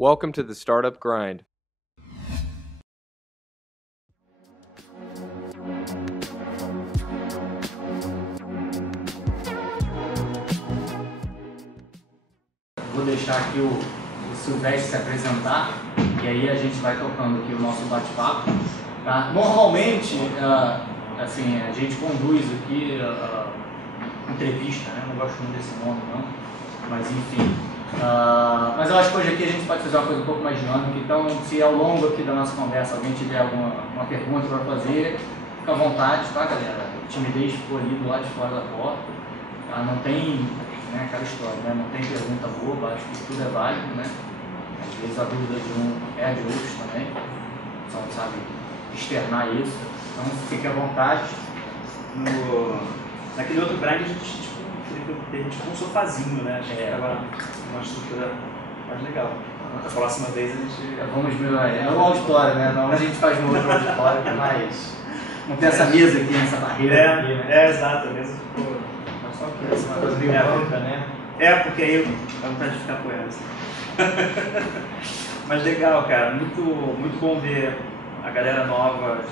Welcome to the Startup Grind. Vou deixar aqui o Silvestre se apresentar e aí a gente vai tocando aqui o nosso bate-papo. Tá? Normalmente, assim, a gente conduz aqui entrevista, né? Não gosto muito desse nome não, mas enfim. Mas eu acho que hoje aqui a gente pode fazer uma coisa um pouco mais dinâmica, então se ao longo aqui da nossa conversa alguém tiver alguma pergunta para fazer, fica à vontade, tá galera? A timidez ficou ali do lado de fora da porta, tá? Não tem, né, aquela história, né? Não tem pergunta boba, acho que tudo é válido, né? Às vezes a dúvida de um é de outros também, só não sabe externar isso, então fique à vontade. Naquele outro grind a gente teve um sofazinho, né? A gente ficava numa estrutura mais legal. A próxima vez a gente... Vamos melhorar, é um auditório, né? Não, a gente faz no outro auditório, mas não tem essa mesa aqui, essa barreira aqui, né? Exato, a mesa ficou... Mas só que essa é uma coisa meio branca, né? Porque aí dá vontade de ficar apoiando assim. Mas legal, cara, muito bom ver a galera nova,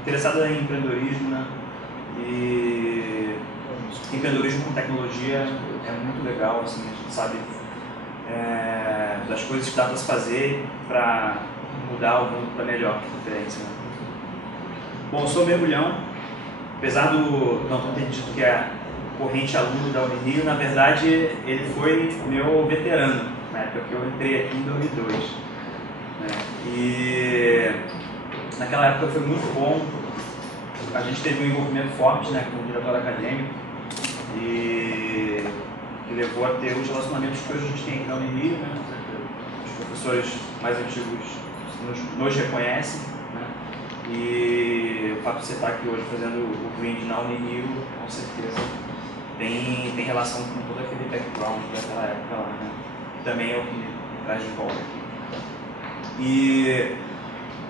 interessada em empreendedorismo, né? E empreendedorismo com tecnologia é muito legal, assim, a gente sabe das coisas que dá para se fazer para mudar o mundo para melhor, que diferença, né? Bom, eu sou mergulhão, apesar do não ter dito que é corrente aluno da Unirio, na verdade ele foi meu veterano, na época que eu entrei aqui em 2002. Né? E naquela época foi muito bom, a gente teve um envolvimento forte, né, com o diretor acadêmico e que levou a ter os relacionamentos que hoje a gente tem aqui na Unirio, né? Os professores mais antigos nos reconhecem, né? E o fato de você estar aqui hoje fazendo o grind na Unirio, com certeza tem relação com todo aquele background daquela época lá, né? Que também é o que me traz de volta aqui. E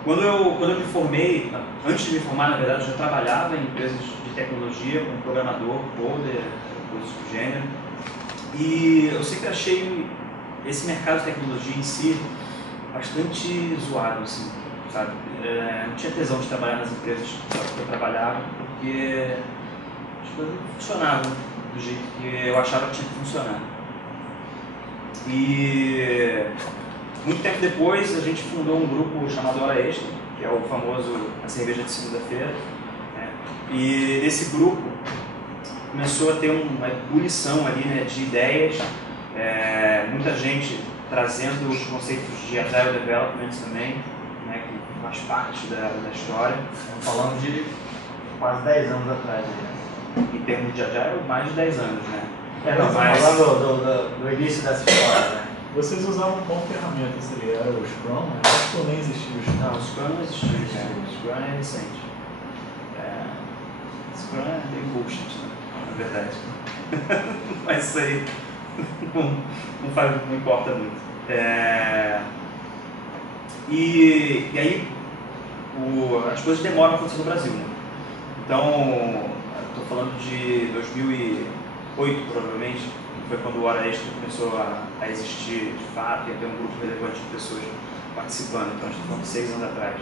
quando eu me formei, antes de me formar, na verdade, eu já trabalhava em empresas de tecnologia, como programador, coder, coisas do gênero. E eu sempre achei esse mercado de tecnologia em si bastante zoado, assim, sabe? Não tinha tesão de trabalhar nas empresas que eu trabalhava, porque as coisas não funcionavam do jeito que eu achava que tinha que funcionar. E muito tempo depois a gente fundou um grupo chamado Hora Extra, que é o famoso a cerveja de segunda-feira, né? E esse grupo começou a ter uma ebulição ali, né, de ideias, muita gente trazendo os conceitos de Agile Development também, né, que faz parte da história. Estamos falando de quase 10 anos atrás, né? Em termos de Agile, mais de 10 anos, né? Estamos falando do início dessa história, né? Vocês usavam qual ferramenta? Era o Scrum? Eu acho que nem existia o Scrum. Não, o Scrum não existia, o Scrum é recente. Scrum é meio bullshit, né? Na verdade. Mas isso aí não importa muito. E aí as coisas demoram a acontecer no Brasil, né? Então, estou falando de 2008 provavelmente, que foi quando o Hora Extra começou a existir de fato e a ter um grupo relevante de pessoas participando. Então, a gente está falando de 6 anos atrás,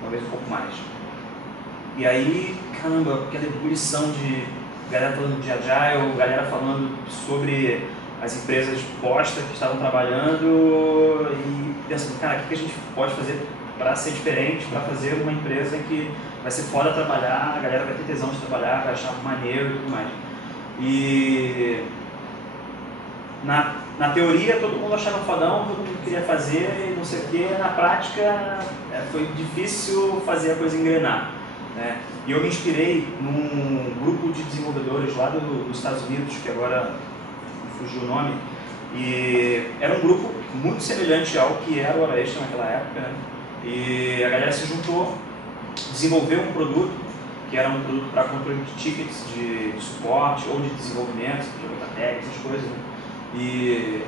talvez um pouco mais. E aí, caramba, aquela ebulição de galera falando de Agile, galera falando sobre as empresas bosta que estavam trabalhando e pensando, cara, o que a gente pode fazer para ser diferente, para fazer uma empresa que vai ser foda trabalhar, a galera vai ter tesão de trabalhar, vai achar maneiro e tudo mais. E na teoria todo mundo achava fodão, todo mundo queria fazer e não sei o que, na prática foi difícil fazer a coisa engrenar, né? E eu me inspirei num grupo de desenvolvedores lá dos Estados Unidos, que agora fugiu o nome, e era um grupo muito semelhante ao que era o Hora Extra naquela época, né? E a galera se juntou, desenvolveu um produto, que era um produto para controle de tickets de suporte ou de desenvolvimento, de botar tag, essas coisas, né? E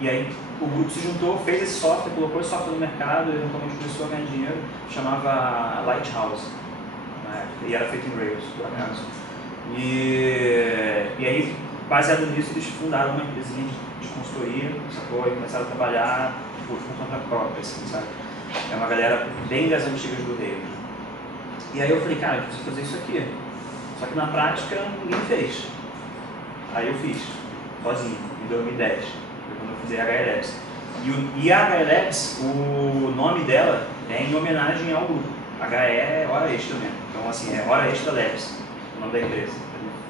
aí o grupo se juntou, fez esse software, colocou esse software no mercado e eventualmente começou a ganhar dinheiro, chamava Lighthouse, né? E era feito em Rails, por acaso. E aí baseado nisso, eles fundaram uma empresinha de consultoria, sacou? E começaram a trabalhar por conta própria, assim, sabe? É uma galera bem das antigas do Rio. E aí eu falei, cara, eu preciso fazer isso aqui. Só que na prática ninguém fez. Aí eu fiz, sozinho, em 2010, quando eu fiz a HE Labs. E a HE Labs, o nome dela é em homenagem ao grupo. HE é Hora Extra mesmo. Então, assim, é Hora Extra Labs, o nome da empresa.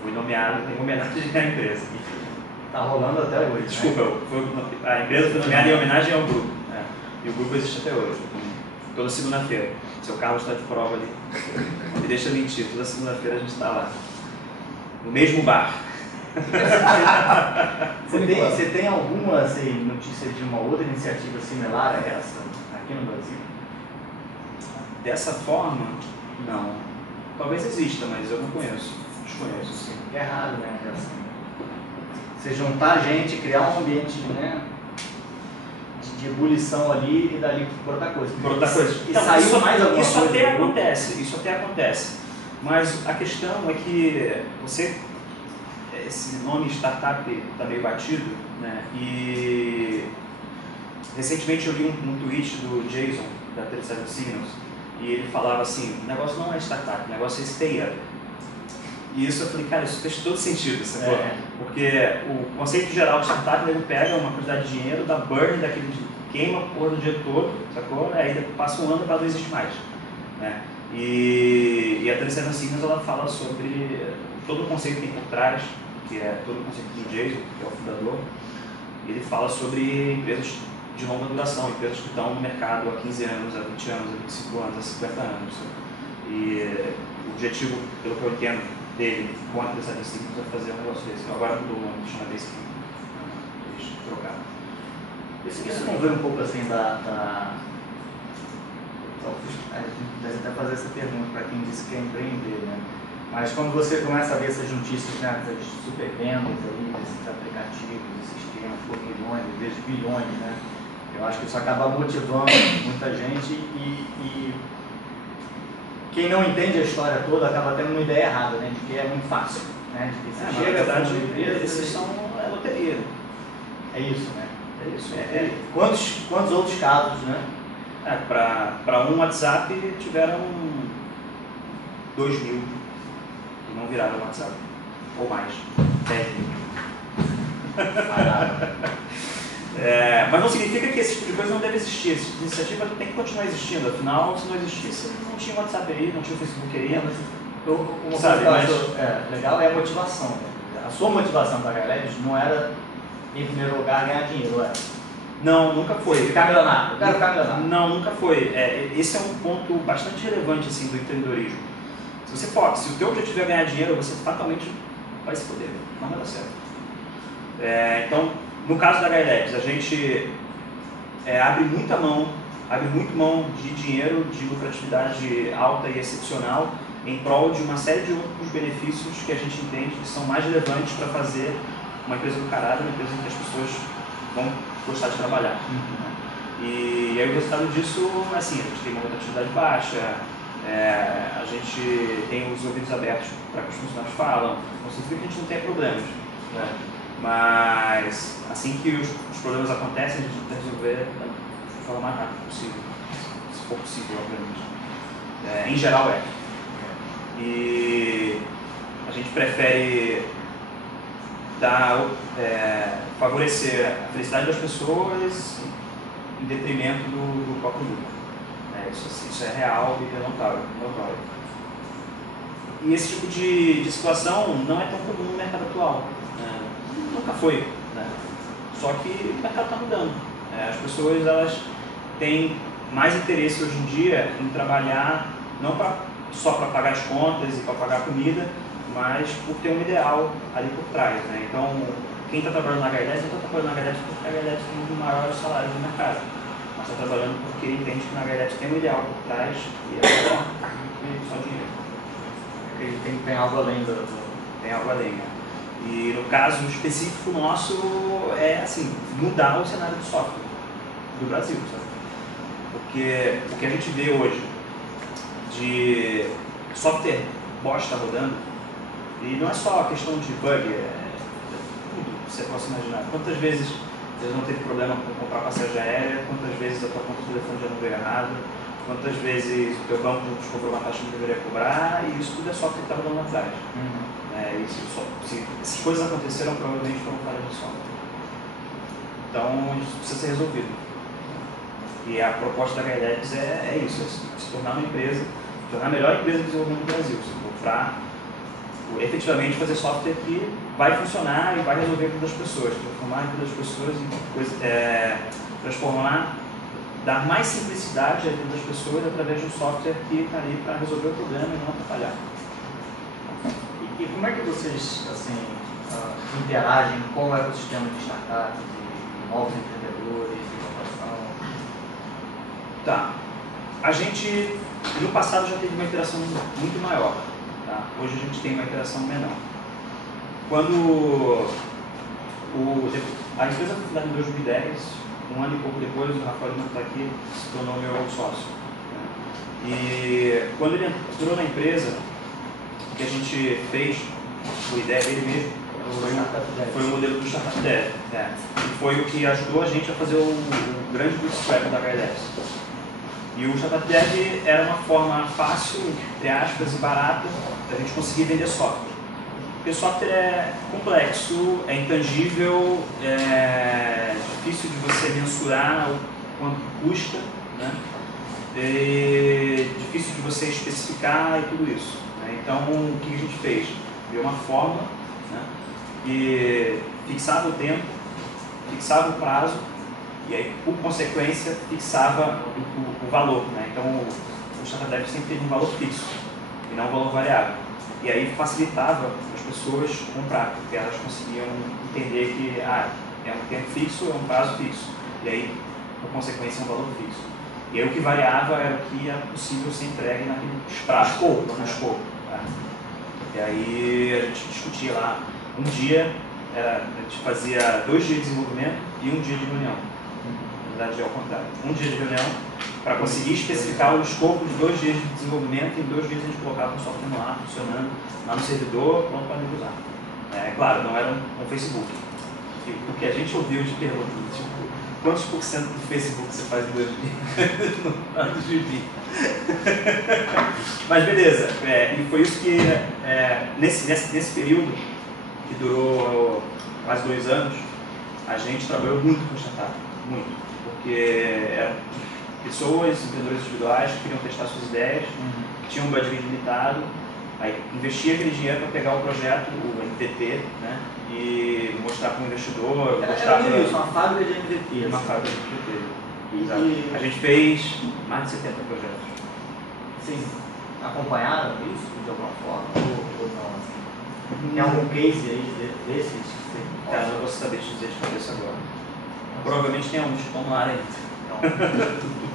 Foi nomeado em homenagem à empresa. Tá rolando até hoje. Desculpa, a empresa foi nomeada em homenagem ao grupo. E o grupo existe até hoje. Toda segunda-feira. Seu carro está de prova ali. Me deixa mentir, toda segunda-feira a gente está lá. No mesmo bar. Você tem alguma assim, notícia de uma outra iniciativa similar a essa aqui no Brasil? Dessa forma, não. Talvez exista, mas eu não conheço. Desconheço, sim. É raro, né? Assim, você juntar gente, criar um ambiente, né, de ebulição ali e dali por outra coisa. Por outra coisa. E Então, saiu isso, mais alguma isso coisa? até acontece, isso até acontece. Mas a questão é que esse nome startup está meio batido, né? E recentemente eu li um tweet do Jason, da 37 Signals, e ele falava assim, o negócio não é startup, o negócio é stay up. E isso eu falei, cara, isso fez todo sentido, sacou? Porque o conceito geral de startup, ele pega uma quantidade de dinheiro, dá burn, daquele queima por do dia todo, sacou? Aí passa um ano e ela não existe mais, né? E a 37 Signals, ela fala sobre todo o conceito que tem por trás, que é todo o conceito do Jason, que é o fundador. Ele fala sobre empresas de longa duração, empresas que estão no mercado há 15 anos, há 20 anos, há 25 anos, há 50 anos. E o objetivo, pelo que eu entendo dele, com a 37 Signals, é fazer um negócio desse. Agora mudou o nome, chama Basic. Eles trocaram. Isso não veio um pouco assim a gente deve até fazer essa pergunta para quem disse que quer empreender, né? Mas quando você começa a ver essas notícias, né, das super vendas aí, desses aplicativos, desses sistemas por milhões, às vezes bilhões, né? Eu acho que isso acaba motivando muita gente e quem não entende a história toda acaba tendo uma ideia errada, né? De que é muito fácil, né? De que você chega na verdade, a empresa, esses são loteria. É isso, né? É isso. Quantos outros casos, né? Para um WhatsApp tiveram 2.000 e não viraram WhatsApp. Ou mais. 10.000. Mas não significa que esse tipo de coisa não deve existir. Esse tipo de iniciativa tem que continuar existindo. Afinal, se não existisse, não tinha WhatsApp aí, não tinha Facebook aí. Uma coisa que eu acho legal é a motivação. Né? A sua motivação para a galera não era, em primeiro lugar, ganhar dinheiro, era? Não, nunca foi. Ficar milionário. Eu quero ficar milionário. Não, nunca foi. Esse é um ponto bastante relevante assim, do empreendedorismo. Se o teu objetivo é ganhar dinheiro, você fatalmente vai se poder. Não vai dar certo. Então, no caso da HE Labs, a gente abre muito mão de dinheiro, de lucratividade alta e excepcional, em prol de uma série de outros benefícios que a gente entende que são mais relevantes para fazer uma empresa do caralho, uma empresa em que as pessoas vão gostar de trabalhar. E aí o resultado disso, assim, a gente tem uma rotatividade baixa, a gente tem os ouvidos abertos para que os funcionários falam, não significa que a gente não tenha problemas, né? Mas assim que os problemas acontecem, a gente tenta resolver de forma mais rápida possível, se for possível, obviamente. Em geral E a gente prefere favorecer a felicidade das pessoas em detrimento do próprio lucro. Isso é real e é notório. E esse tipo de situação não é tão comum no mercado atual. Nunca foi. Né? Só que o mercado está mudando. As pessoas elas têm mais interesse hoje em dia em trabalhar não só para pagar as contas e para pagar a comida, mas por ter um ideal ali por trás. Né? Então, quem está trabalhando na HE Labs não está trabalhando na HE Labs porque a HE Labs tem um dos maiores salários do mercado. Mas está trabalhando porque entende que na HE Labs tem um ideal por trás e é melhor do que só dinheiro. Ele tem algo além Tem algo além, né? E no caso específico nosso é assim, mudar o cenário do software do Brasil, sabe? Porque o que a gente vê hoje de software bosta rodando, e não é só a questão de bug, você possa imaginar. Quantas vezes você não teve problema com comprar passagem aérea, quantas vezes a tua conta de telefone já não veio errado, quantas vezes o teu banco te cobrou uma taxa que não deveria cobrar, e isso tudo é software que está rodando atrás. Se essas coisas aconteceram, provavelmente foram falhas de software. Então, isso precisa ser resolvido. E a proposta da Guidebs é isso, é se tornar uma empresa, se tornar a melhor empresa de desenvolvimento do Brasil, para efetivamente fazer software que vai funcionar e vai resolver a vida das pessoas, transformar a vida das pessoas dar mais simplicidade à vida das pessoas através de um software que está ali para resolver o problema e não atrapalhar. E como é que vocês assim, interagem com o ecossistema de startups, de novos empreendedores, de inovação? Tá. A gente, no passado, já teve uma interação muito maior. Tá? Hoje a gente tem uma interação menor. Quando a empresa foi fundada em 2010, um ano e pouco depois, o Rafael não está aqui, se tornou meu sócio. E quando ele entrou na empresa, o que a gente fez, a ideia dele mesmo, foi o modelo do Startup Dev. E foi o que ajudou a gente a fazer o grande bootstrap da Guidebs. E o Startup Dev era uma forma fácil, entre aspas, e barata da gente conseguir vender software. Porque o software é complexo, é intangível, é difícil de você mensurar o quanto custa, né? É difícil de você especificar e tudo isso. Né? Então, o que a gente fez? Deu uma fórmula, né? Que fixava o tempo, fixava o prazo, e aí, por consequência, fixava o valor. Né? Então, o Startup Dev sempre teve um valor fixo, e não um valor variável. E aí facilitava as pessoas comprar, porque elas conseguiam entender que é um tempo fixo, é um prazo fixo. E aí, por consequência, é um valor fixo. E aí o que variava era o que era possível ser entregue naquele prazo, no escopo. Tá? E aí a gente discutia lá, um dia, a gente fazia 2 dias de desenvolvimento e 1 dia de reunião. Na verdade é ao contrário. 1 dia de reunião para conseguir especificar o escopo de 2 dias de desenvolvimento e em 2 dias a gente colocava o software no ar, funcionando lá no servidor, pronto para usar. Claro, não era um Facebook. O que a gente ouviu de perguntas, tipo, quantos por cento do Facebook você faz em 2 dias? No ano de 2020. Mas beleza, e foi isso que, nesse período, que durou quase 2 anos, a gente trabalhou muito com o startup, muito. Porque eram pessoas, empreendedores individuais que queriam testar suas ideias, tinham um budget limitado, aí investia aquele dinheiro para pegar o projeto, o MVP, né, e mostrar para o investidor. Era isso, uma fábrica de MVP. Uma fábrica de MVP. A gente fez mais de 70 projetos. Sim. Acompanharam isso de alguma forma? Ou não? Assim? Tem algum case aí desses? Cara, não vou saber te dizer de cabeça agora. Provavelmente tem alguns que estão no ar ainda.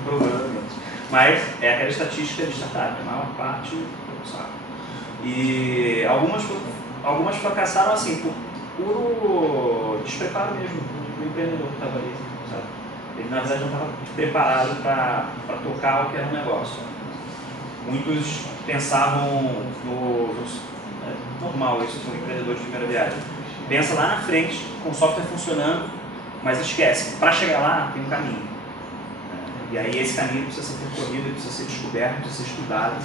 Provavelmente. Mas é aquela estatística de startup, a maior parte sabe. E algumas fracassaram assim, por puro despreparo mesmo do empreendedor que estava ali, sabe? Ele na verdade não estava preparado para tocar o que era um negócio. Muitos pensavam normal isso para um empreendedor de primeira viagem. Pensa lá na frente, com o software funcionando, mas esquece, para chegar lá tem um caminho. E aí esse caminho precisa ser percorrido, ele precisa ser descoberto, precisa ser estudado.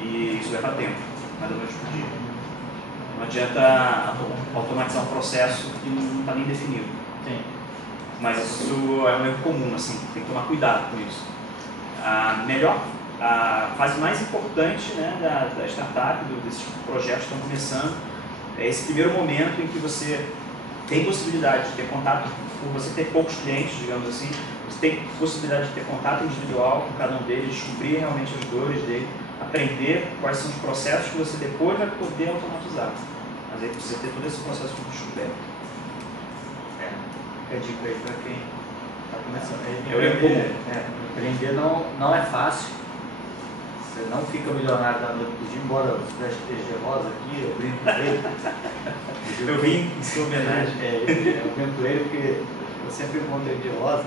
E isso leva tempo, mais ou menos por dia. Não adianta automatizar um processo que não está nem definido. Sim. Mas isso é um erro comum, assim, tem que tomar cuidado com isso. A fase mais importante, né, da startup, desses projetos que estão começando, é esse primeiro momento em que você tem possibilidade de ter contato, por você ter poucos clientes, digamos assim, você tem possibilidade de ter contato individual com cada um deles, descobrir realmente as dores dele, aprender quais são os processos que você depois vai poder automatizar. Mas aí precisa ter todo esse processo de descoberta. É dica aí para quem está começando. Eu Empreender não é fácil. Você não fica milionário da noite pro dia, embora o Silvestre esteja rosa aqui, eu brinco com ele. Eu vim em sua homenagem. Eu brinco com ele porque eu sempre encontro ele de rosa.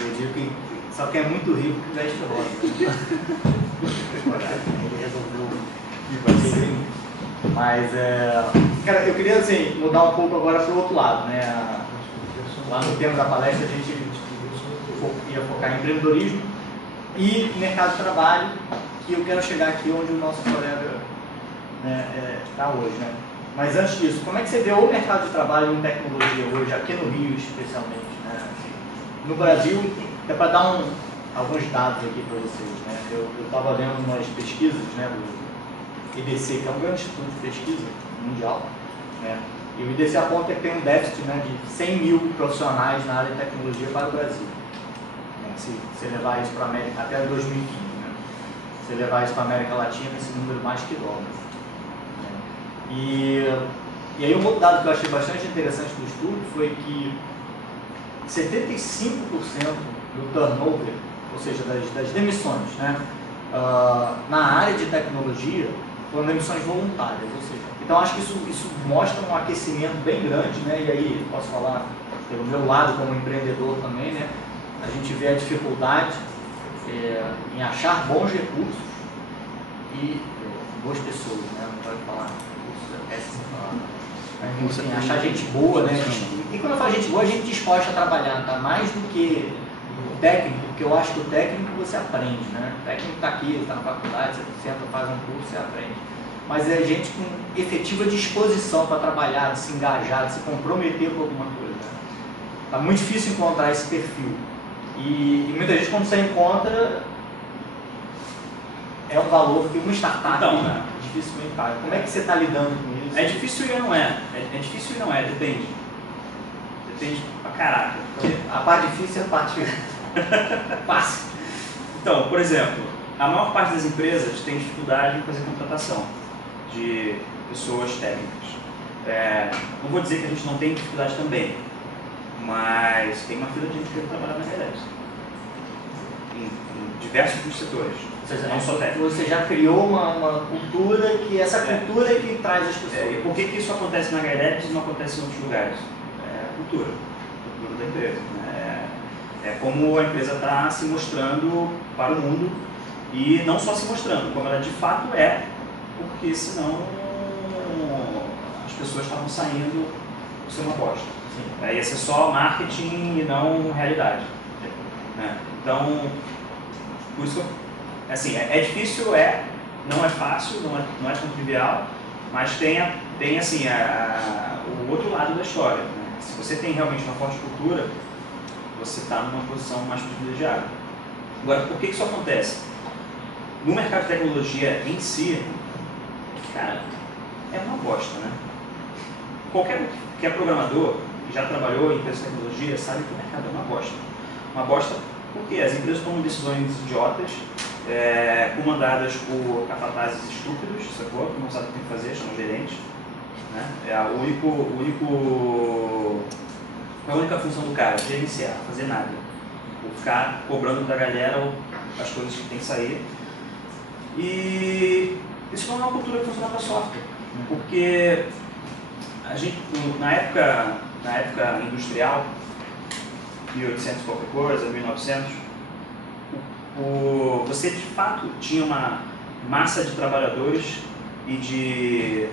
E eu digo que só quem é muito rico que veste rosa. Ele resolveu ir para esse. Mas, Cara, eu queria assim, mudar um pouco agora para o outro lado, né? Lá no tema da palestra a gente ia focar em empreendedorismo e mercado de trabalho, e eu quero chegar aqui onde o nosso colega está hoje, né? Mas antes disso, como é que você vê o mercado de trabalho em tecnologia hoje, aqui no Rio especialmente, né? Assim, no Brasil, é para dar alguns dados aqui para vocês, né? Eu estava lendo umas pesquisas, né, do IDC, que é um grande instituto de pesquisa mundial, né? E o IDC aponta que tem um déficit, né, de 100 mil profissionais na área de tecnologia para o Brasil. Né? Se levar isso para a América, até 2015, né? Se levar isso para a América Latina, esse número mais que dobra. Né? E aí um outro dado que eu achei bastante interessante do estudo foi que 75% do turnover, ou seja, das demissões, né, na área de tecnologia, foram demissões voluntárias, ou seja, então acho que isso mostra um aquecimento bem grande, né, e aí posso falar pelo meu lado como empreendedor também, né, a gente vê a dificuldade em achar bons recursos e boas pessoas, né, não pode falar recursos, é péssimo falar, enfim, achar gente boa, né, e quando eu falo gente boa, a gente disposta a trabalhar, tá, mais do que o técnico, porque eu acho que o técnico você aprende, né? O técnico está aqui, está na faculdade, você senta, faz um curso, você aprende. Mas é gente com efetiva disposição para trabalhar, de se engajar, de se comprometer com alguma coisa. Está muito difícil encontrar esse perfil. E muita gente, quando você encontra, é um valor que uma startup dificilmente paga. Como é que você está lidando com isso? É difícil e não é. É difícil e não é, depende. Depende pra caraca. A parte difícil é a parte fácil. Então, por exemplo, a maior parte das empresas tem dificuldade em fazer contratação de pessoas técnicas. Não vou dizer que a gente não tem dificuldade também, mas tem uma fila de gente que quer trabalhar na internet. Em diversos setores. Ou seja, não só técnico. Você já criou uma cultura que essa cultura é que traz as pessoas. E por que isso acontece na Gairep e não acontece em outros lugares? Cultura da empresa. Né? É como a empresa está se mostrando para o mundo e não só se mostrando, como ela de fato é, porque senão as pessoas estavam saindo por ser uma bosta. Ia ser só marketing e não realidade. Né? Então, por isso que assim, é difícil, não é fácil, não é tão trivial, mas tem assim, o outro lado da história. Né? Se você tem realmente uma forte cultura, você está numa posição mais privilegiada. Agora, por que isso acontece? No mercado de tecnologia em si, cara, é uma bosta, né? Qualquer que é programador, que já trabalhou em empresas de tecnologia, sabe que o mercado é uma bosta. Uma bosta porque as empresas tomam decisões idiotas, comandadas por capatazes estúpidos, sacou? Que não sabem o que tem que fazer, chamam gerentes. Né? A única função do cara é gerenciar, fazer nada. Ou ficar cobrando da galera as coisas que tem que sair. E isso não é uma cultura que funciona para software. Porque a gente, na época industrial, 1800 qualquer coisa, 1900, você de fato tinha uma massa de trabalhadores e de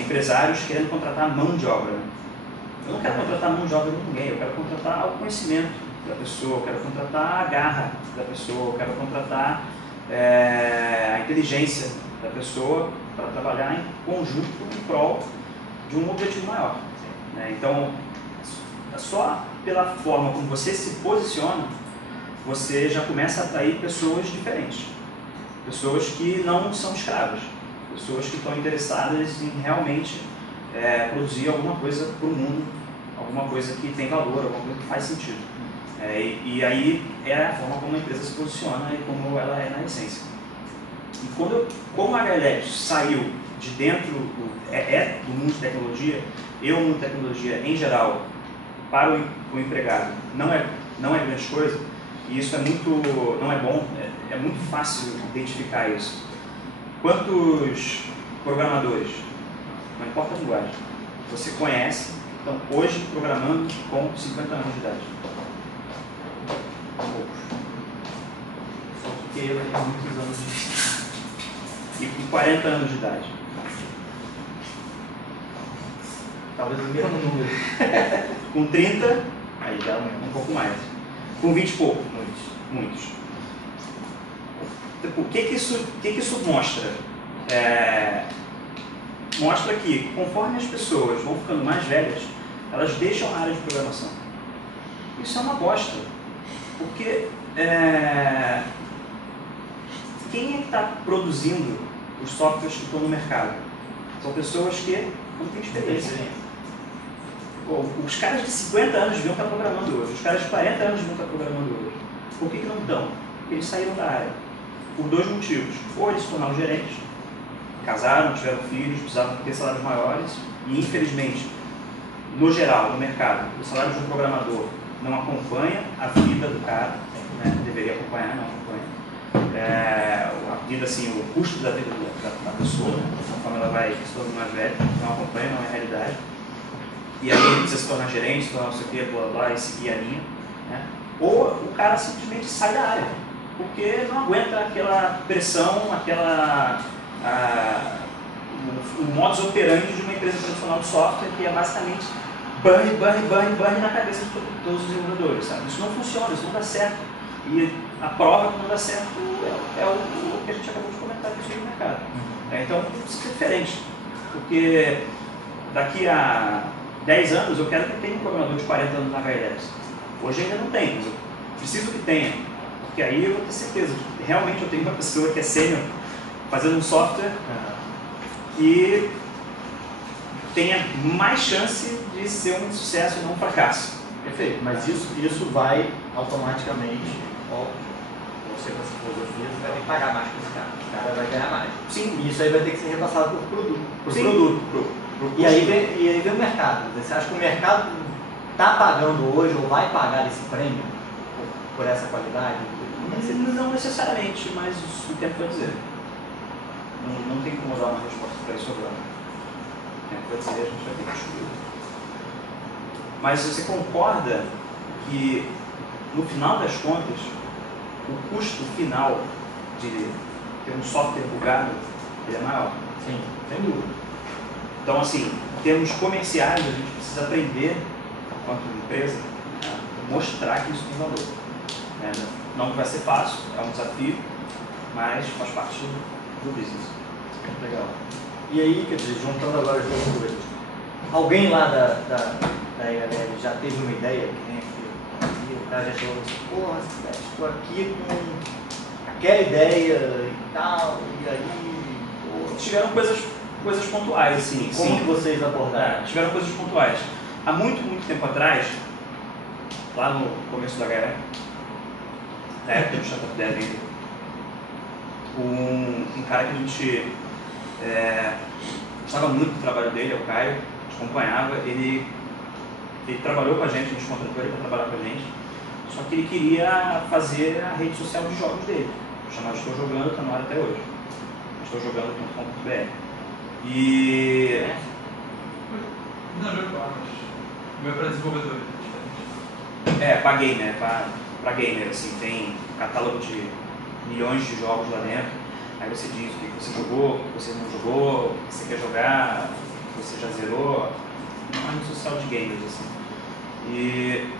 empresários querendo contratar mão de obra. Eu não quero contratar mão de obra de ninguém, eu quero contratar o conhecimento da pessoa, eu quero contratar a garra da pessoa, eu quero contratar a inteligência da pessoa para trabalhar em conjunto em prol de um objetivo maior. Né? Então, só pela forma como você se posiciona, você já começa a atrair pessoas diferentes. Pessoas que não são escravas. Pessoas que estão interessadas em realmente produzir alguma coisa para o mundo, alguma coisa que tem valor, alguma coisa que faz sentido. E aí é a forma como a empresa se posiciona e como ela é na essência. E como a Gairep saiu de dentro do mundo de tecnologia, e o mundo de tecnologia em geral, para o empregado, não é grande coisa, e isso não é bom, é muito fácil identificar isso. Quantos programadores, não importa a linguagem, você conhece, estão hoje programando com 50 anos de idade? Poucos. Só porque eu tenho muitos anos de idade. E com 40 anos de idade? talvez o mesmo número. Com 30, aí já aumenta um pouco mais. Com 20 e pouco, muitos. O que isso mostra? Mostra que conforme as pessoas vão ficando mais velhas, elas deixam a área de programação. Isso é uma bosta, porque quem é que está produzindo os softwares que estão no mercado? São pessoas que não têm experiência. Os caras de 50 anos deviam estar programando hoje, os caras de 40 anos deviam estar programando hoje. Por que não estão? Porque eles saíram da área. Por dois motivos. Ou eles se tornaram gerentes, casaram, tiveram filhos, precisavam ter salários maiores e, infelizmente, no geral, no mercado, o salário de um programador não acompanha a vida do cara, né? Deveria acompanhar, não acompanha. A vida, assim, o custo da vida da pessoa, né? Conforme ela vai se tornando mais velha, não acompanha, não é a realidade. E aí ele precisa se tornar gerente, se tornar não sei o que, blá blá, e seguir a linha. Né? Ou o cara simplesmente sai da área, porque não aguenta aquela pressão, o modus operandi de uma empresa tradicional de software, que é basicamente burn na cabeça de todos os desenvolvedores. Sabe? Isso não funciona, isso não dá certo. E a prova que não dá certo é o que a gente acabou de comentar aqui sobre o mercado. Então, isso é diferente, porque daqui a 10 anos eu quero que tenha um programador de 40 anos na HLS. Hoje ainda não tem, mas eu preciso que tenha, porque aí eu vou ter certeza que realmente eu tenho uma pessoa que é sênior fazendo um software que tenha mais chance de ser um sucesso e não um fracasso. Perfeito, mas isso vai automaticamente, você com essa filosofia, você vai ter que pagar mais para esse cara. O cara vai ganhar mais. Sim. E isso aí vai ter que ser repassado por produto. Sim. E aí vem o mercado. Você acha que o mercado está pagando hoje ou vai pagar esse prêmio por essa qualidade? Não necessariamente, mas o tempo vai dizer. Não tem como dar uma resposta para isso agora. O tempo vai dizer, a gente vai ter que descobrir. Mas você concorda que, no final das contas, o custo final de ter um software bugado ele é maior? Sim, sem dúvida. Então, assim, em termos comerciais, a gente precisa aprender, enquanto empresa, a mostrar que isso tem valor. Não vai ser fácil, é um desafio, mas faz parte do business. Legal. E aí, quer dizer, juntando agora as duas coisas, alguém lá da ELL já teve uma ideia, que nem aqui, o cara já chegou e disse, porra, estou aqui com aquela ideia e tal, e aí... Pô, tiveram coisas pontuais, assim. Como que vocês abordaram? Tiveram coisas pontuais. Há muito tempo atrás, lá no começo da guerra, na época do Startup Dev ainda, um cara que a gente gostava muito do trabalho dele, é o Caio, a gente acompanhava, ele trabalhou com a gente contratou ele para trabalhar com a gente, só que ele queria fazer a rede social de jogos dele, chamado Estou Jogando, está no ar até hoje, estoujogando.com.br. E... Não, jogo lá, mas o meu é para desenvolvedores. Para gamer, para gamer, assim, tem um catálogo de milhões de jogos lá dentro, aí você diz o que você jogou, o que você não jogou, o que você quer jogar, o que você já zerou, uma rede social de gamers, assim. E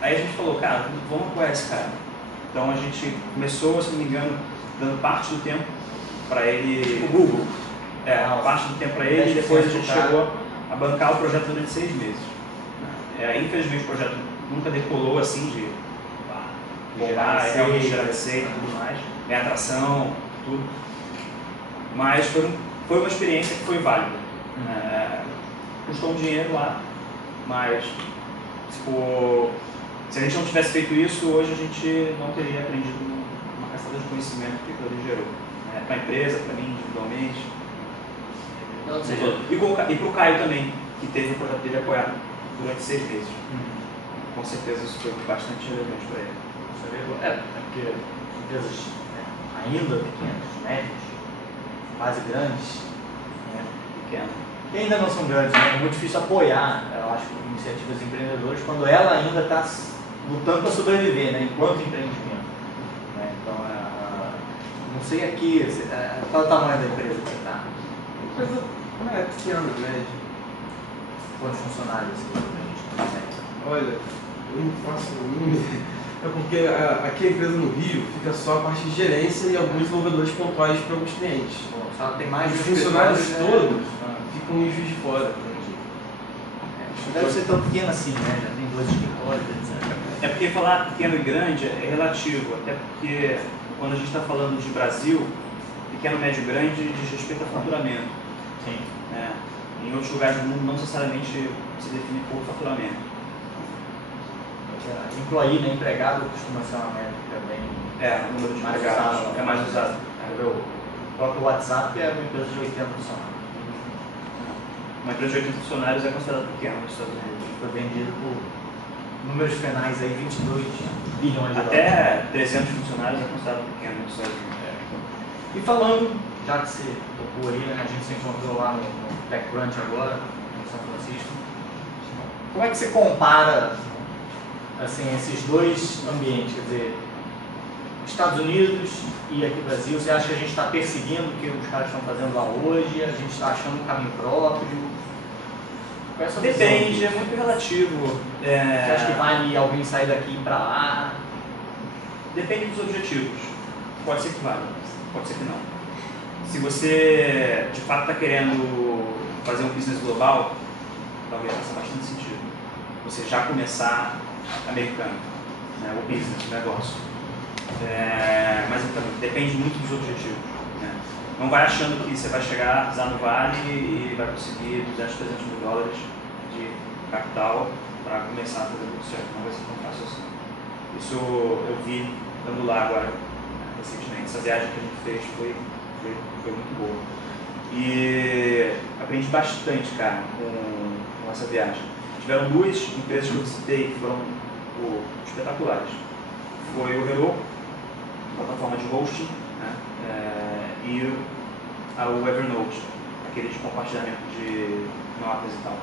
aí a gente falou, cara, vamos apoiar esse cara. Então a gente começou, se não me engano, dando parte do tempo para ele... O Google. Parte do tempo para ele, e depois a gente chegou a bancar o projeto durante 6 meses. Infelizmente o projeto nunca decolou assim de realmente gerar receita e tudo mais, ganhar atração, tudo. Mas foi uma experiência que foi válida. Custou um dinheiro lá, mas se a gente não tivesse feito isso, hoje a gente não teria aprendido uma caçada de conhecimento que aquilo ali gerou. Para a empresa, para mim individualmente. E para o Caio também, que teve o projeto dele apoiado durante 6 meses. Com certeza isso foi bastante relevante para ele. Porque empresas ainda pequenas, médias, quase grandes, pequenas, que ainda não são grandes, é muito difícil apoiar, eu acho, iniciativas empreendedoras quando ela ainda está lutando para sobreviver, enquanto empreendimento. Então, não sei aqui, qual é o tamanho da empresa que você está? Coisa pequena, grande. quantos funcionários a gente consegue? Olha, eu não faço é porque aqui a empresa no Rio fica só a parte de gerência e alguns desenvolvedores pontuais para alguns clientes. Bom, se ela tem mais Os de funcionários escritórios, todos ficam em Juiz de Fora. não deve ser tão pequeno assim, né? Já tem 2 escritórios, etc. É porque falar pequeno e grande é relativo, até porque quando a gente está falando de Brasil, pequeno, médio e grande diz respeito a faturamento. Sim. Né? Em outros lugares do mundo não necessariamente se define por faturamento. Employee, né? Empregado costuma ser uma métrica bem O número de mais empregados usada. é mais usado. O próprio WhatsApp é uma empresa de 80 funcionários. Uma empresa de 80 funcionários é considerada pequena nos Estados Unidos. Foi vendido por números penais aí, 22 bilhões de dólares. Até 300 funcionários é considerado pequeno nos Estados Unidos. E falando, já que você tocou aí, né, a gente se encontrou lá no TechCrunch agora, em São Francisco, como é que você compara assim, esses dois ambientes? Quer dizer, Estados Unidos e aqui no Brasil, você acha que a gente está perseguindo o que os caras estão fazendo lá hoje? A gente está achando um caminho próprio? Qual é a sua visão Depende, disso? é muito relativo. Você acha que vale alguém sair daqui para lá? Depende dos objetivos. Pode ser que valha, pode ser que não. Se você de fato está querendo fazer um business global, talvez faça bastante sentido você já começar americano, né, o business, o negócio. Mas então, depende muito dos objetivos. Né? Não vai achando que você vai chegar, pisar no vale e vai conseguir 200, 300 mil dólares de capital para começar a fazer tudo certo. Não vai ser tão fácil assim. Isso eu vi estando lá agora, recentemente. Essa viagem que a gente fez foi muito boa. E aprendi bastante, cara, com essa viagem. Tiveram 2 empresas que eu visitei que foram espetaculares. Foi o Heroku, plataforma de hosting, né? E o Evernote, aquele de compartilhamento de notas e tal.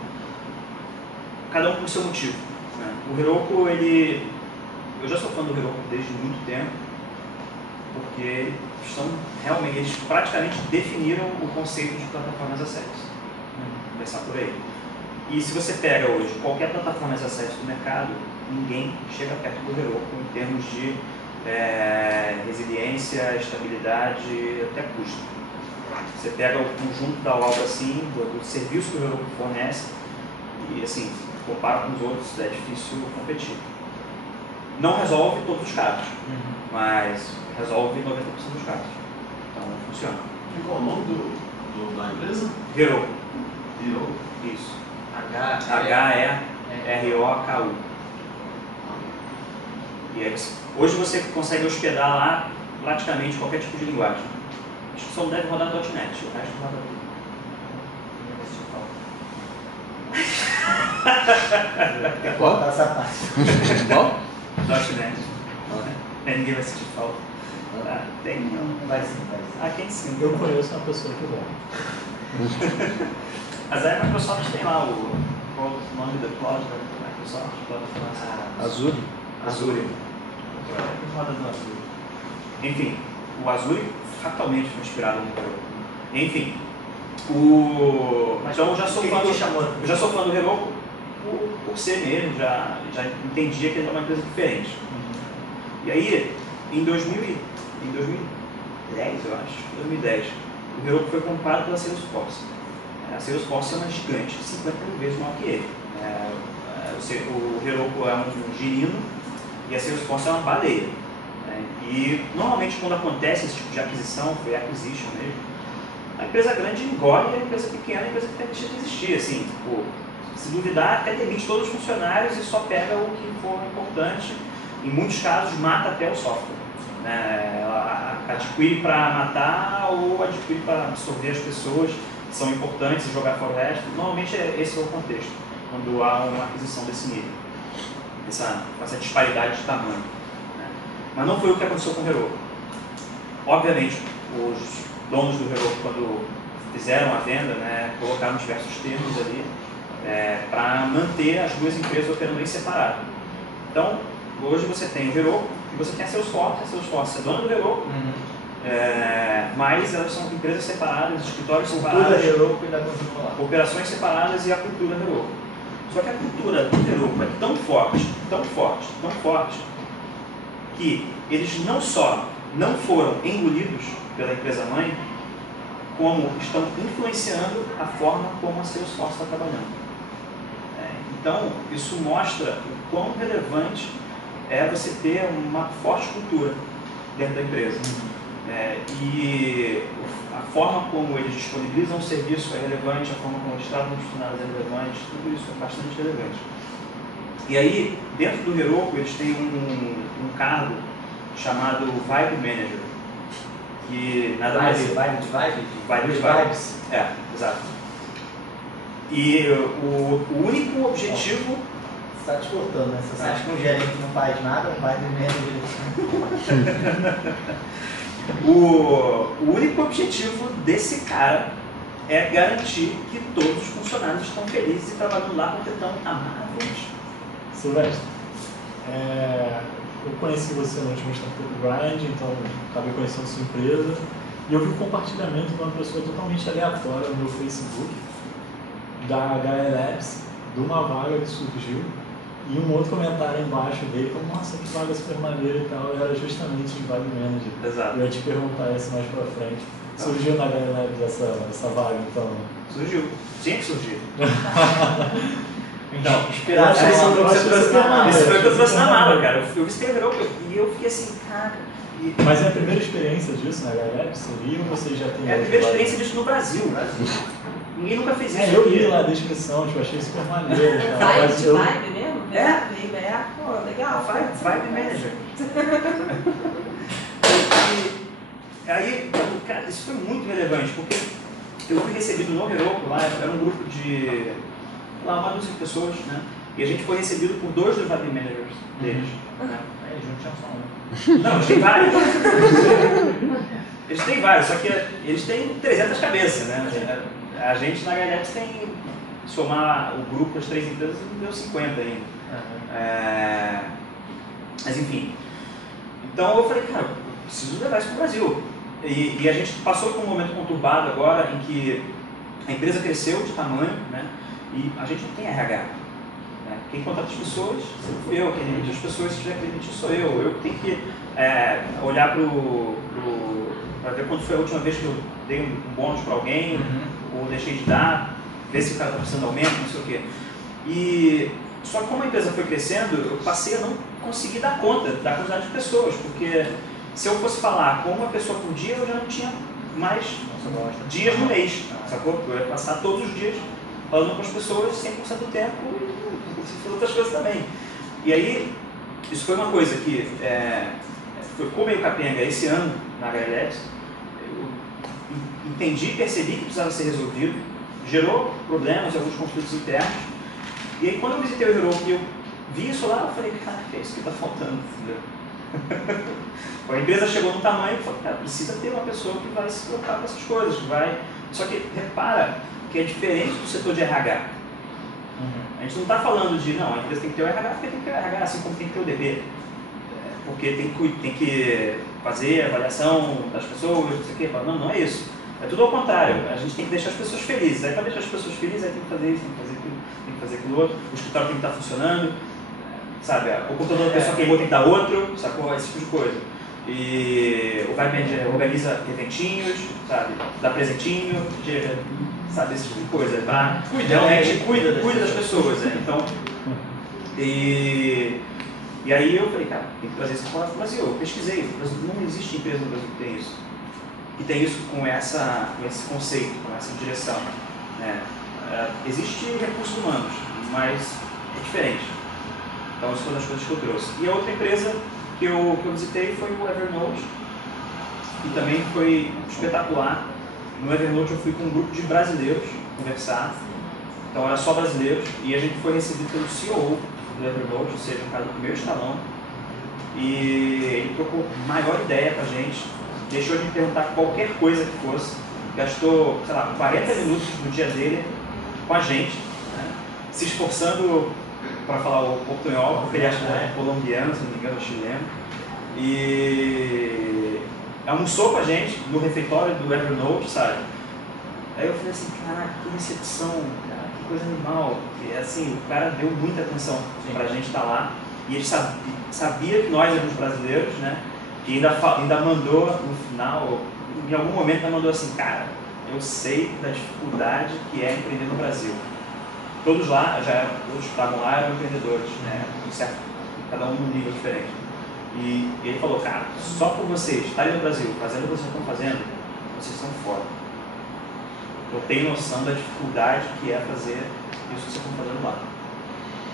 Cada um com o seu motivo. Né? O Heroku, eu já sou fã do Heroku desde muito tempo, porque eles praticamente definiram o conceito de plataformas as a service. Vou começar por aí. E se você pega hoje qualquer plataforma as a service do mercado, ninguém chega perto do Heroku em termos de resiliência, estabilidade, até custo. Você pega o conjunto da obra assim, do serviço que o Heroku fornece, e assim, compara com os outros, é difícil competir. Não resolve todos os casos, mas resolve 90% dos casos. Então funciona. E qual o nome da empresa? Heroku. Heroku. Isso. H-E-R-O-K-U. E aí, hoje você consegue hospedar lá praticamente qualquer tipo de linguagem. Acho que só não deve rodar .NET, o resto roda tudo. Tem que cortar essa parte. Qual? .NET. Ninguém vai sentir falta. Tem não. Vai sim, vai sim. Quem sim. Eu conheço uma pessoa que vai. Mas aí a Microsoft tem lá qual o nome da cloud da Microsoft? Azure. Azure. Roda do Azure. Enfim, o Azure fatalmente foi inspirado no Heroku. Enfim, então eu já sou fã do Heroku por ser mesmo, já entendia que ele era uma empresa diferente. E aí, em 2010, eu acho, 2010, o Heroku foi comprado pela Salesforce. A Salesforce é uma gigante, 50 mil vezes maior que ele. O Heroku é um girino e a Salesforce é uma baleia. E normalmente quando acontece esse tipo de aquisição, foi acquisition mesmo, a empresa grande engole a empresa pequena, a empresa pequena deixa de existir. Assim, se duvidar, até demite todos os funcionários e só pega o que for importante. Em muitos casos, mata até o software. Ela adquire para matar ou adquire para absorver as pessoas que são importantes e jogar fora o resto. Normalmente esse é o contexto, quando há uma aquisição desse nível, essa disparidade de tamanho. Mas não foi o que aconteceu com o Heroku. Obviamente, os donos do Heroku, quando fizeram a venda, colocaram diversos termos ali para manter as duas empresas operando em separado. Então, hoje você tem o Heroku e você tem a Salesforce é dona do Heroku, mas elas são empresas separadas, escritórios separados, Heroku ainda continua lá. operações separadas e a cultura Heroku. Só que a cultura do Heroku é tão forte, que eles não só não foram engolidos pela empresa mãe, como estão influenciando a forma como a Salesforce está trabalhando. Então, isso mostra o quão relevante é você ter uma forte cultura dentro da empresa. E a forma como eles disponibilizam o serviço é relevante, a forma como eles tratam os funcionários é relevante, tudo isso é bastante relevante. E aí, dentro do Heroku, eles têm um cargo chamado Vibe Manager, que nada mais é... Vibe de vibes. Exato. E o único objetivo... Você está te cortando, né? Você acha que um gerente não faz nada, um Vibe Manager... O único objetivo desse cara é garantir que todos os funcionários estão felizes e trabalhando lá porque estão amados. Silvestre, eu conheci você no último Startup Grind, então acabei conhecendo sua empresa e eu vi um compartilhamento de uma pessoa totalmente aleatória no meu Facebook da HL Labs, de uma vaga que surgiu, e um outro comentário embaixo dele como, nossa, que vaga super maneira e tal, era justamente de Vibe Manager. Exato. Eu ia te perguntar isso mais pra frente. Surgiu na HL Labs essa vaga, então? Surgiu. Tinha que surgir. Então, Isso foi o que eu trouxe na mala, cara. Eu visitei o Heroku e eu fiquei assim, cara... Mas é a primeira experiência disso na HL Labs? Seria ou você já tem... É a primeira experiência disso no Brasil. Ninguém nunca fez isso. Eu li lá a descrição, tipo, achei super maneiro. Vibe mesmo? É. Pô, legal. Vibe Manager. E aí, cara, isso foi muito relevante, porque eu fui recebido no Heroku lá, era um grupo de uma dúzia de pessoas, né? E a gente foi recebido por 2 dos Vibe Managers deles. Né? Aí, junto tinha só um. Não, eles têm vários. Eles têm vários, só que eles têm 300 cabeças, né? A gente na Galete tem, somar o grupo, as 3 empresas, deu 50 ainda. Mas enfim. Então eu falei, cara, eu preciso levar isso para o Brasil. E a gente passou por um momento conturbado agora em que a empresa cresceu de tamanho, né? E a gente não tem RH. Né? Quem contrata as pessoas, sou eu. Quem demite as pessoas, se tiver que demitir, sou eu. Eu que tenho que olhar para ver quando foi a última vez que eu dei um bônus para alguém, ou deixei de dar, ver se o cara está precisando de aumento, não sei o quê. E só que como a empresa foi crescendo, eu passei a não conseguir dar conta da quantidade de pessoas, porque se eu fosse falar com uma pessoa por dia, eu já não tinha mais dias no mês, sacou? Eu ia passar todos os dias falando com as pessoas 100% do tempo e outras coisas também. E aí, isso foi uma coisa que ficou meio capenga esse ano na HLS. Eu entendi, percebi que precisava ser resolvido, gerou problemas, alguns conflitos internos. E aí, quando eu visitei o Heroku e eu vi isso lá, eu falei, cara, é isso que está faltando. A empresa chegou no tamanho e falou, cara, precisa ter uma pessoa que vai se preocupar com essas coisas, que vai... Só que repara que é diferente do setor de RH. A gente não está falando de, não, a empresa tem que ter o RH porque tem que ter o RH, assim como tem que ter o DB. Porque tem que fazer a avaliação das pessoas, não sei o quê. Não, não é isso. É tudo ao contrário. A gente tem que deixar as pessoas felizes. Aí para deixar as pessoas felizes, aí tem que fazer isso, tem que fazer aquilo, tem que fazer aquilo outro. O escritório tem que estar funcionando. Sabe, o computador da pessoa queimou, tem que dar outro, sacou? Esse tipo de coisa. E o Vibe Manager organiza eventinhos, sabe? Dá presentinho, sabe? Esse tipo de coisa. Tá? Realmente cuida das pessoas, né? Então, e aí eu falei, cara, tem que trazer isso para o Brasil. Eu pesquisei, não existe empresa no Brasil que tem isso. E tem isso com esse conceito, com essa direção. Né? Existe recursos humanos, mas é diferente. Então, isso foi uma das coisas que eu trouxe. E a outra empresa que eu visitei foi o Evernote, e também foi espetacular. No Evernote eu fui com um grupo de brasileiros conversar, então era só brasileiros, e a gente foi recebido pelo CEO do Evernote, ou seja, um cara do primeiro escalão, e ele trocou maior ideia pra gente, deixou de me perguntar qualquer coisa que fosse, gastou, sei lá, 40 minutos do dia dele com a gente, né, se esforçando para falar o portunhol, porque ele acha que é colombiano, se não me engano, é chileno. E almoçou com a gente no refeitório do Evernote, sabe? Aí eu falei assim, caraca, que recepção, cara, que coisa animal. E, assim, o cara deu muita atenção pra gente estar lá. E ele sabia que nós éramos brasileiros, né? E ainda mandou no final, em algum momento, ainda mandou assim: cara, eu sei da dificuldade que é empreender no Brasil. Todos lá, todos que estavam lá eram empreendedores, né? Certo? Cada um num nível diferente. E ele falou: cara, só por vocês estarem no Brasil, fazendo o que vocês estão fazendo, vocês estão fora. Eu tenho noção da dificuldade que é fazer isso que vocês estão fazendo lá.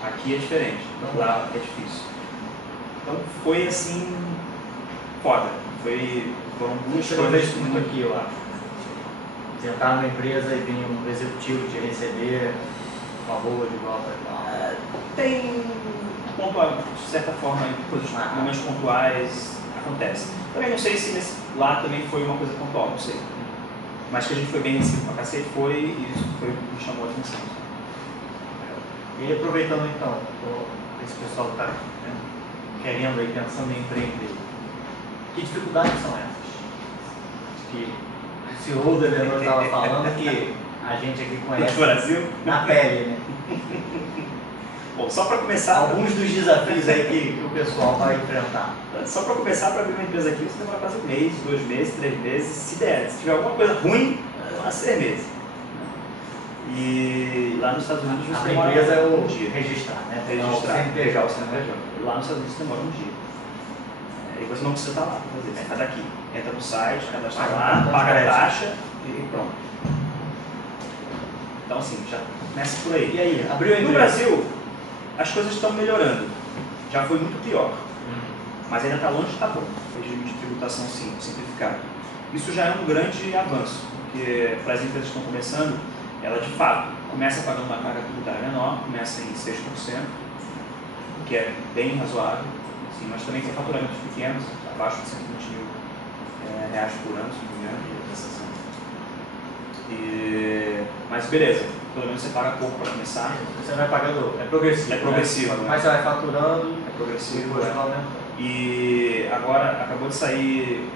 Aqui é diferente, lá é difícil. Então foi assim, foda. Foram duas Eu vejo coisas muito aqui, eu acho. Você entrar numa empresa e vir um executivo te receber com a boa de igual para igual. Tem de certa forma, coisas momentos pontuais acontecem. Também não sei se lá também foi uma coisa pontual, não sei. Mas que a gente foi bem recebido pra cacete e isso me chamou a atenção. E aproveitando então, esse pessoal que está querendo aí, pensando em empreender, que dificuldades são essas? Que esse Holder estava falando que a gente aqui conhece no Brasil? Na pele, né? Bom, só para começar... Alguns dos desafios aí que o pessoal vai enfrentar. Só para começar, para abrir uma empresa aqui, você demora quase um mês, 2 meses, 3 meses, se der. Se tiver alguma coisa ruim, demora 6 meses. E lá nos Estados Unidos você demora empresa é um dia. Registrar, né? Registrar. O CNPJ, o CNPJ. Lá nos Estados Unidos demora um dia. E você não precisa estar lá para fazer, você está daqui. Entra no site, cadastra lá, paga a taxa e pronto. Então assim, já começa por aí. E aí, abriu a empresa? No Brasil, as coisas estão melhorando. Já foi muito pior. Mas ainda está longe de estar bom. O regime de tributação simplificado. Isso já é um grande avanço, porque para as empresas que estão começando, ela de fato começa pagando uma carga tributária menor, começa em 6%, o que é bem razoável, assim, mas também tem faturamentos pequenos, abaixo de 120 mil reais por ano, se não me engano, de prestação. Mas beleza, pelo menos você paga pouco para começar. Você vai pagando, é progressivo. É progressivo. Né? Mas você vai faturando, é progressivo. Depois vai aumentando. E agora acabou de sair,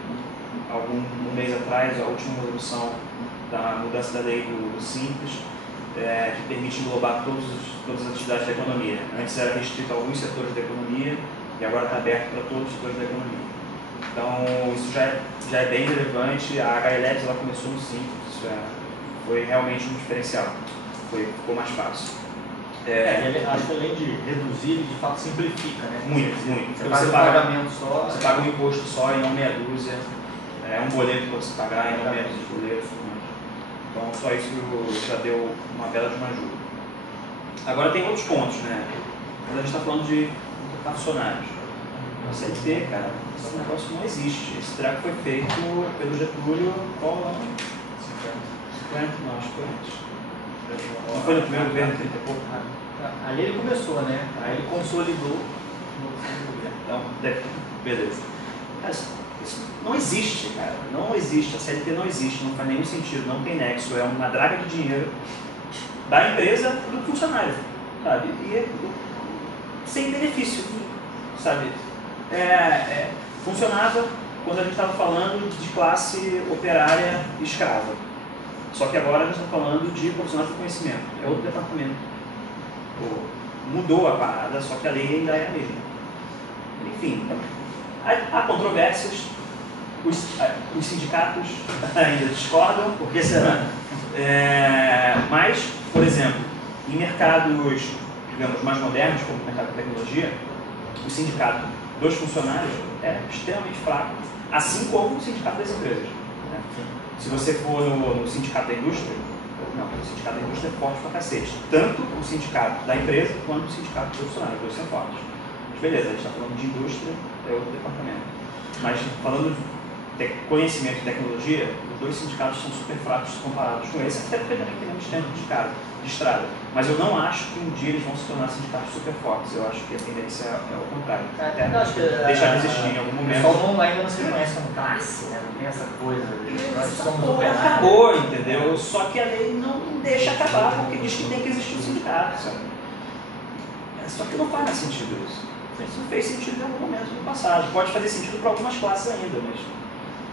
um mês atrás, a última resolução da mudança da lei do Simples, que permite englobar todas as atividades da economia. Antes era restrito a alguns setores da economia e agora está aberto para todos os setores da economia. Então isso já é bem relevante. A HLabs ela começou no Simples, isso foi realmente um diferencial, ficou mais fácil. Acho que além de reduzir, ele de fato simplifica, né? Muito. Você paga um pagamento só. Você paga um imposto só e não meia dúzia. É um boleto para você pagar e não meia dúzia de boletos. Então só isso já deu uma bela de uma ajuda. Agora tem outros pontos, né? Quando a gente está falando de funcionários. A CLT, cara, esse negócio não existe. Esse treco foi feito pelo Getúlio, qual ano? 50? Não, acho que foi antes. Não foi no primeiro governo, 30 e pouco? Ali ele começou, né? Aí ele consolidou. Então, beleza. Mas isso não existe, cara. Não existe. A CLT não existe, não faz nenhum sentido, não tem nexo. É uma draga de dinheiro da empresa do funcionário, sabe? E sem benefício, sabe? Funcionava quando a gente estava falando de classe operária escrava. Só que agora a gente está falando de profissionais de conhecimento. É outro departamento. Mudou a parada, só que a lei ainda é a mesma. Enfim, há controvérsias. Os sindicatos ainda discordam, porque será? Mas, por exemplo, em mercados, digamos, mais modernos, como o mercado de tecnologia, o sindicato dos funcionários é extremamente fraco, assim como o sindicato das empresas. Né? Se você for no sindicato da indústria, não, o sindicato da indústria é forte pra cacete. Tanto o sindicato da empresa quanto o sindicato do profissional, os dois são fortes. Mas beleza, a gente está falando de indústria, é outro departamento. Mas falando de conhecimento e tecnologia, os dois sindicatos são super fracos comparados com esse, até porque também tem menos tempo de estrada. Mas eu não acho que um dia eles vão se tornar sindicatos super fortes. Eu acho que a tendência é o contrário. Deixar de existir em algum momento. O pessoal ainda não se reconhece como classe, né? Não tem essa coisa. Nós somos operários. Acabou, entendeu? Só que a lei não deixa acabar porque diz que tem que existir um sindicato, sabe? Só que não faz mais sentido isso. Isso fez sentido em algum momento do passado. Pode fazer sentido para algumas classes ainda, mas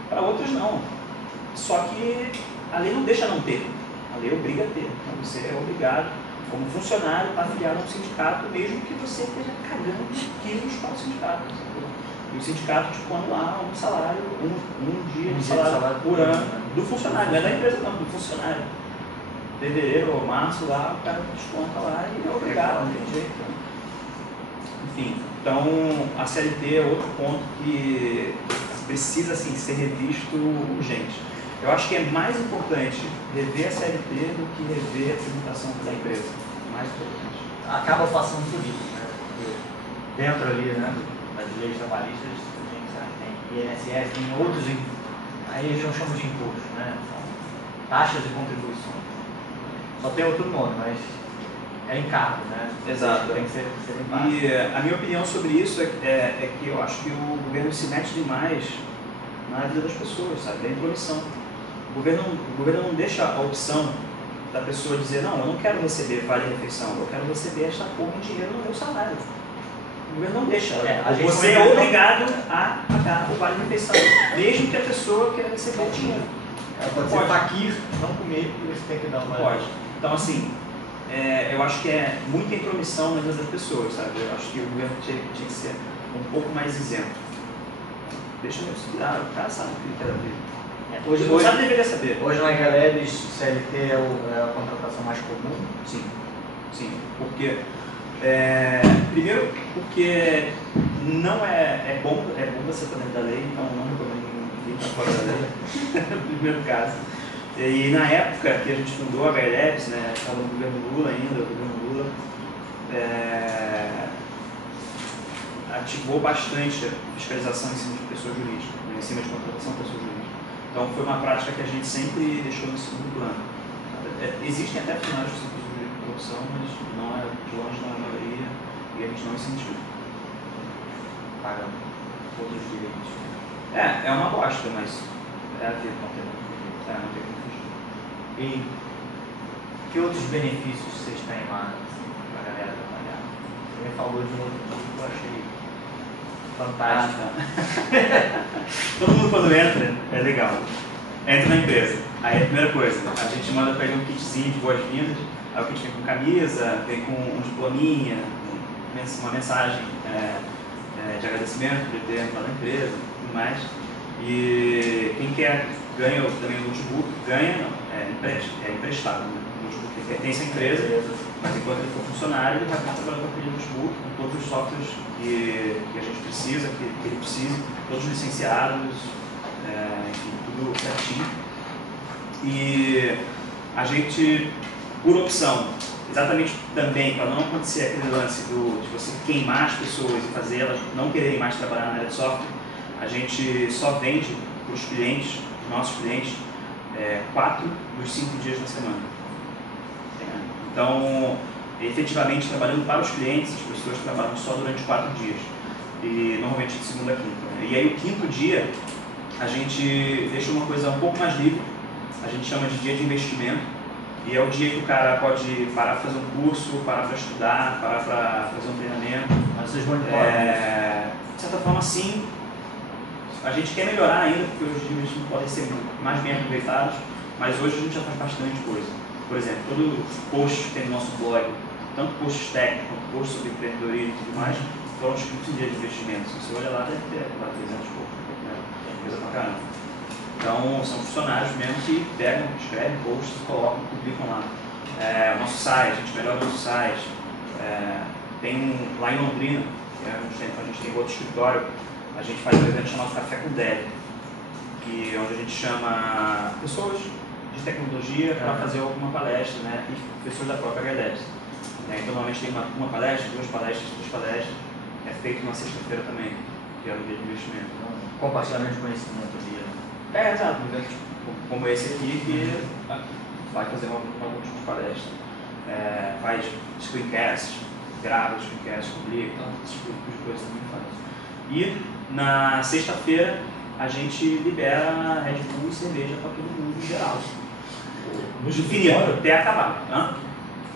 para outras não. Só que a lei não deixa não ter. A lei obriga a ter. Então você é obrigado como funcionário, está afiliado a um sindicato, mesmo que você esteja cagando quilos para o sindicato. E o sindicato te põe lá um salário, um dia de salário por ano do funcionário, não é da empresa não, do funcionário. Fevereiro ou março lá, o cara desconta lá e é obrigado, não tem jeito. Enfim, então a CLT é outro ponto que precisa assim, ser revisto urgente. Eu acho que é mais importante rever a CLT do que rever a tributação da empresa. Mais importante. Acaba passando por isso, né? Porque dentro ali, né, das leis trabalhistas, a gente sabe, tem INSS, tem outros, aí eles não chamam de imposto, né? São taxas e contribuições. Só tem outro nome, mas é encargo, né? Exato. Tem que ser limpo. E a minha opinião sobre isso é que eu acho que o governo se mete demais na vida das pessoas, sabe? Da intromissão. O governo não deixa a opção da pessoa dizer, não, eu não quero receber vale-refeição, eu quero receber esta porra em dinheiro no meu salário. O governo não deixa. Você é obrigado a pagar o vale-refeição, mesmo que a pessoa queira receber dinheiro. Pode ser faquir, não comer, porque você tem que dar uma... Pode. Então, assim, eu acho que é muita intromissão na vida das pessoas, sabe? Eu acho que o governo tinha que ser um pouco mais isento. Deixa eu estudar, o cara sabe o que ele quer abrir. Hoje sabe, deveria saber. Hoje na Engelebs, CLT é a contratação mais comum? Sim, sim. Porque, primeiro, porque não é bom você estar dentro da lei, então não recomendo ninguém estar fora da lei, no primeiro caso. E na época que a gente fundou a Engelebs, né, estava no governo Lula ainda, o governo Lula, ativou bastante a fiscalização em cima de pessoas jurídicas, né, em cima de contratação de pessoas jurídicas. Então foi uma prática que a gente sempre deixou no segundo plano. Existem até funcionários que são de corrupção, mas não é de longe, não é a maioria, e a gente não incentiva. Pagam todos os direitos. É uma bosta, mas é a vida, não tem como fugir. E que outros benefícios vocês têm lá para a galera trabalhar? Você me falou de um outro tipo que eu achei fantástico. Todo mundo quando entra, é legal. Entra na empresa. Aí a primeira coisa, a gente manda para ele um kitzinho de boas-vindas. Aí o kit vem com camisa, vem com um diplominha, uma mensagem de agradecimento por ele ter entrado na empresa e tudo mais. E quem quer ganha também o notebook, é emprestado. Né? O notebook pertence à empresa, mas enquanto ele for funcionário, ele vai estar trabalhando com aquele notebook, com todos os softwares que a gente precisa, que ele precisa, todos licenciados, enfim, tudo certinho. E a gente, por opção, exatamente também para não acontecer aquele lance de você queimar as pessoas e fazer elas não quererem mais trabalhar na área de software, a gente só vende para os clientes, nossos clientes, 4 dos 5 dias na semana. Então, efetivamente, trabalhando para os clientes, as pessoas trabalham só durante 4 dias. E normalmente de segunda a quinta. E aí o quinto dia, a gente deixa uma coisa um pouco mais livre, a gente chama de dia de investimento. E é o dia que o cara pode parar para fazer um curso, parar para estudar, parar para fazer um treinamento. Mas vocês monitoram? De certa forma, sim. A gente quer melhorar ainda, porque os dias podem ser mais bem aproveitados, mas hoje a gente já faz bastante coisa. Por exemplo, todo post que tem no nosso blog, tanto posts técnicos quanto posts sobre empreendedorismo e tudo mais, foram escritos em dia de investimento. Se você olha lá, deve ter lá 300 e pouco, né? Coisa pra caramba. Então, são funcionários mesmo que pegam, escrevem posts, colocam, publicam lá. Nosso site, a gente melhora o nosso site. Tem lá em Londrina, a gente tem outro escritório, a gente faz um evento chamado Café com Dev, onde a gente chama pessoas de tecnologia para fazer alguma palestra, né? E pessoas da própria Engelebs. Então, normalmente tem uma palestra, 2 palestras, 3 palestras. É feito na sexta-feira também, que é o dia de investimento. Compartilhamento de conhecimento ali. Exato. Eventos como esse aqui, que vai fazer algum tipo de palestra. Faz screencasts, grava screencasts, publica, então, esse tipo de coisa também faz. E na sexta-feira a gente libera Red Bull e cerveja para todo mundo em geral. No Infinito, até acabar.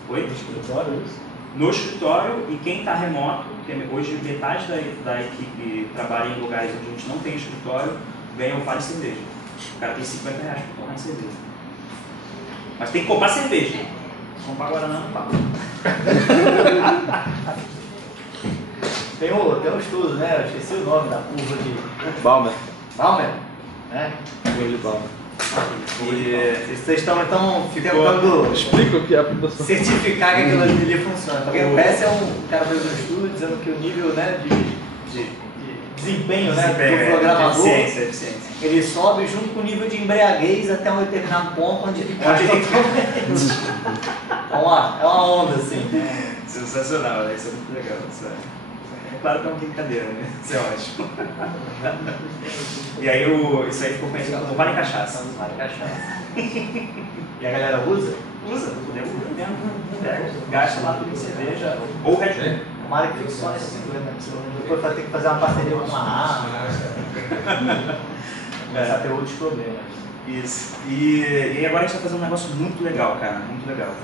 Oi? No escritório, isso? No escritório, e quem está remoto, que hoje metade da equipe trabalha em lugares onde a gente não tem escritório, ganha o vale cerveja. O cara tem R$50 para torrar em cerveja. Mas tem que comprar cerveja. Comprar Guaraná não paga. Tem um estudo, né? Eu esqueci o nome da curva de Balmer. Balmer, né? Curva de Balmer. E vocês estão então tentando Explica o que é a produção. certificar que aquilo ali funciona. Porque o PS o cara fez um estudo dizendo que o nível, né, de desempenho, né, do programador, Eficiência. ele sobe junto com o nível de embriaguez até um determinado ponto onde ele cai totalmente. É uma onda assim. Sensacional, né? Isso é muito legal. Isso é claro que é uma brincadeira, né? Isso é ótimo. E aí isso aí ficou conhecido como Vale Cachaça. Vale cachaça. E a galera usa? Usa, podemos gasta lá tudo em cerveja ou Red Bull. Tomara que fique só nesse 50, né? Depois vai ter que fazer uma parceria com uma arma. Começar a ter outros problemas. Isso. E agora a gente vai fazer um negócio muito legal, cara. Muito legal.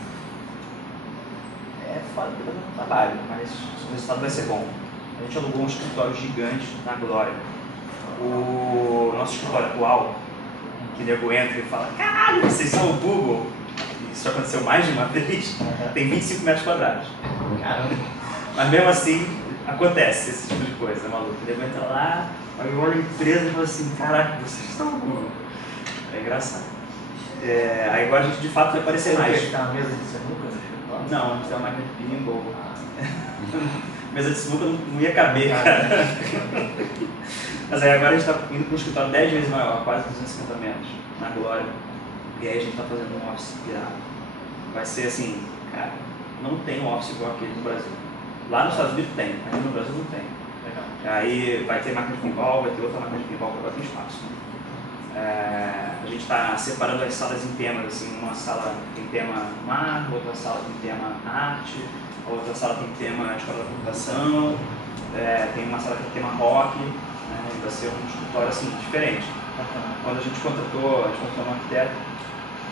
É foda que eu tô dando trabalho, mas o resultado vai ser bom. A gente alugou um escritório gigante na Glória. O nosso escritório atual, que nego entra e fala: caralho, vocês são o Google. Isso já aconteceu mais de uma vez. Tem 25 metros quadrados. Caramba. Mas mesmo assim, acontece esse tipo de coisa, maluco. O nego entra lá, aí olha a empresa e fala assim: caraca, vocês são o Google. É engraçado. Aí agora a gente de fato vai aparecer mais. Tem uma mesa de sinuca no escritório? Não, a gente tem uma máquina de pinball. Mesa de sinuca não ia caber, cara. Mas aí agora a gente está indo para um escritório 10 vezes maior, quase 250 metros, na Glória. E aí a gente está fazendo um office virado. Vai ser assim, cara, não tem um office igual aquele no Brasil. Lá nos Estados Unidos tem, aqui no Brasil não tem. Legal. Aí vai ter máquina de pinball, vai ter outra máquina de pinball, agora tem espaço. A gente está separando as salas em temas, assim, uma sala tem tema mar, outra sala tem tema arte, a outra sala tem tema escola da computação, tem uma sala que tem tema rock, né? Vai ser um escritório assim, diferente. Quando a gente contratou uma arquiteta,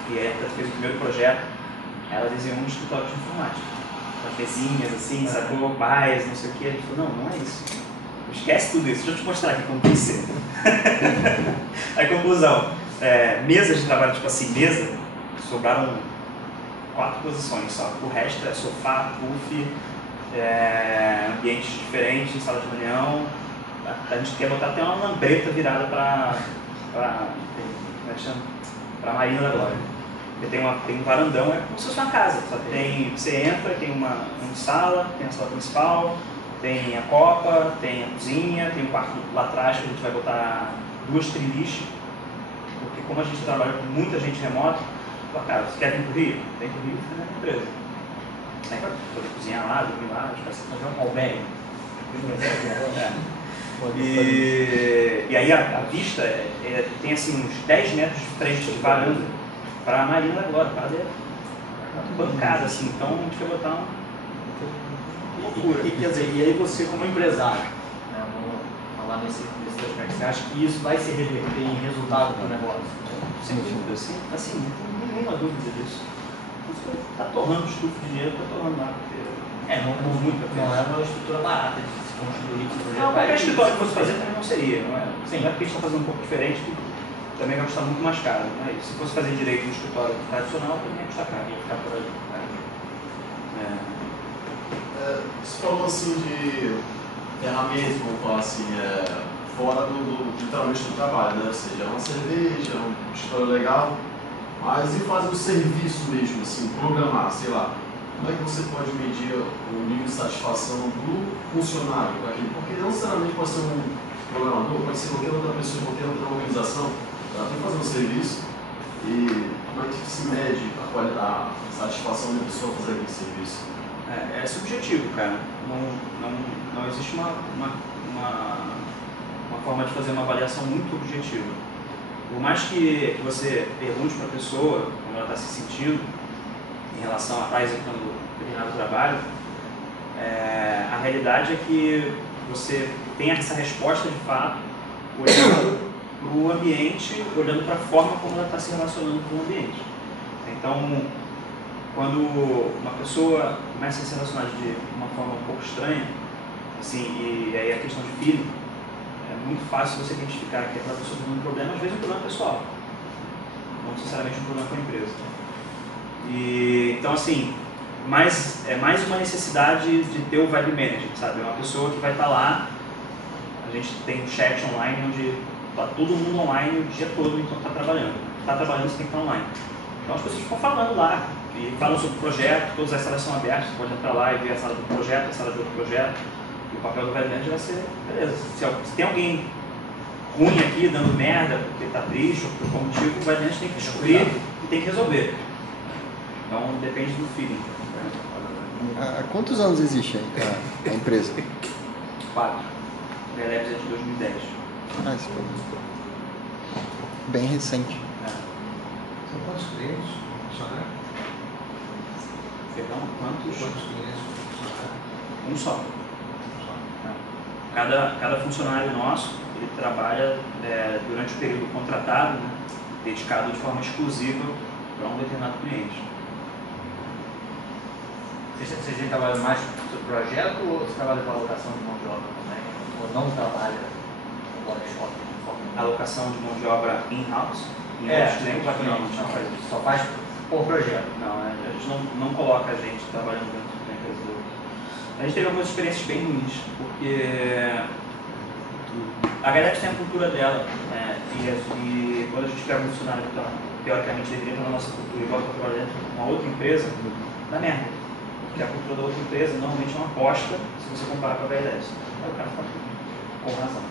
e a arquiteta fez o primeiro projeto, ela desenhou um escritório de informática, com as mesinhas assim, sacou, pais, não sei o que, a gente falou: não é isso. Esquece tudo isso, deixa eu te mostrar aqui como tem que ser. Aí, conclusão, mesas de trabalho, tipo assim, mesa, sobraram 4 posições só. O resto é sofá, puff, ambientes diferentes, sala de reunião. A gente quer botar até uma lambreta virada para a Marina da Glória. Porque tem um varandão, é como se fosse uma casa. Só tem, você entra, tem uma sala, tem a sala principal, tem a copa, tem a cozinha, tem um quarto lá atrás que a gente vai botar 2 triliches, porque como a gente trabalha com muita gente remota, cara, você quer vir pro Rio? Vem pro Rio, fica na minha empresa. Aí vai poder cozinhar lá, dormir lá, acho que vai fazer um albergue. E aí a vista tem assim uns 10 metros de frente de varanda para a Marina da Glória, para dentro. Bancada assim, então a gente vai botar uma loucura. E quer dizer, e aí você como empresário, né, vamos falar nesse aspecto, você acha que isso vai se reverter em resultado para o negócio? Sem dúvida, assim, não tem nenhuma dúvida disso. Está torrando estufo de dinheiro, está torrando lá. Não é uma estrutura barata de se construir. Não, qualquer escritório que fosse fazer também não seria. Não é? Sim, não é porque a gente está fazendo um pouco diferente, que também vai custar muito mais caro. Não é isso? Se fosse fazer direito no escritório tradicional, também ia custar caro. Ia ficar por aí. Você falou assim de ferramentas, vamos falar assim, fora literalmente do trabalho, né? Ou seja, uma cerveja, um escritório legal, mas e fazer o serviço mesmo, assim, programar, sei lá. Como é que você pode medir o nível de satisfação do funcionário com aquilo? Porque não necessariamente pode ser um programador, pode ser qualquer outra pessoa, qualquer outra organização. Ela tem que fazer um serviço e como é que se mede a satisfação da pessoa fazer aquele serviço? É subjetivo, cara. Não existe uma forma de fazer uma avaliação muito objetiva. Por mais que você pergunte para a pessoa como ela está se sentindo em relação a estar executando determinado trabalho, a realidade é que você tem essa resposta de fato olhando para o ambiente, olhando para a forma como ela está se relacionando com o ambiente. Então, quando uma pessoa começa a se relacionar de uma forma um pouco estranha, assim, e aí a questão de feeling, é muito fácil você identificar que aquela pessoa tem um problema, às vezes um problema pessoal, não necessariamente um problema com a empresa. E, então, assim, é mais uma necessidade de ter o Vibe Manager, sabe? É uma pessoa que vai estar lá, a gente tem um chat online onde está todo mundo online o dia todo enquanto está trabalhando. Está trabalhando, você tem que estar online. Então as pessoas ficam falando lá, e falam sobre o projeto, todas as salas são abertas, você pode entrar lá e ver a sala do projeto, a sala de outro projeto. E o papel do Vibe Manager vai ser, beleza, se tem alguém ruim aqui, dando merda, porque está triste ou por algum motivo, o Vibe Manager tem que descobrir e tem que resolver. Então depende do feeling. Há quantos anos existe a empresa? 4. A Labs é de 2010. Ah, isso foi bem recente. São quantos clientes funcionários? Perdão, quantos? Quantos clientes funcionários? Um só. Cada funcionário nosso, ele trabalha durante o período contratado, né, dedicado de forma exclusiva para um determinado cliente. Vocês têm trabalhado mais sobre projeto ou você trabalha com alocação de mão de obra também? Ou não trabalha com body shop de forma? Alocação de mão de obra in-house? Não faz isso. Só faz por projeto. Não, a gente não coloca a gente trabalhando dentro da empresa do outro. A gente teve algumas experiências bem ruins, porque a Galera tem a cultura dela, né? E quando a gente pega um funcionário que teoricamente deveria estar na nossa cultura e volta para trabalhar dentro de uma outra empresa, dá merda. Porque a cultura da outra empresa normalmente é uma aposta se você comparar com a VLS. Aí o cara fica com razão.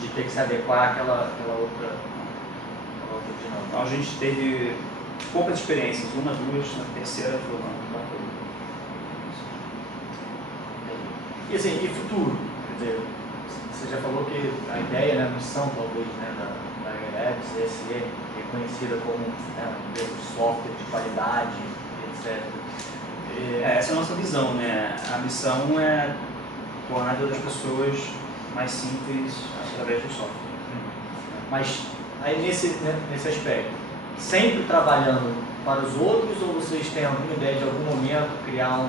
De ter que se adequar àquela outra dinâmica. Então a gente teve poucas experiências, uma, duas, na terceira foi uma coisa. E assim, e futuro? Quer dizer, você já falou que a ideia, né, a missão talvez, né, da Labs é ser reconhecida como, né, uma empresa de software de qualidade, etc. Essa é a nossa visão, né? A missão é tornar a vida das pessoas mais simples através do software. Mas aí nesse aspecto, sempre trabalhando para os outros ou vocês têm alguma ideia de algum momento criar um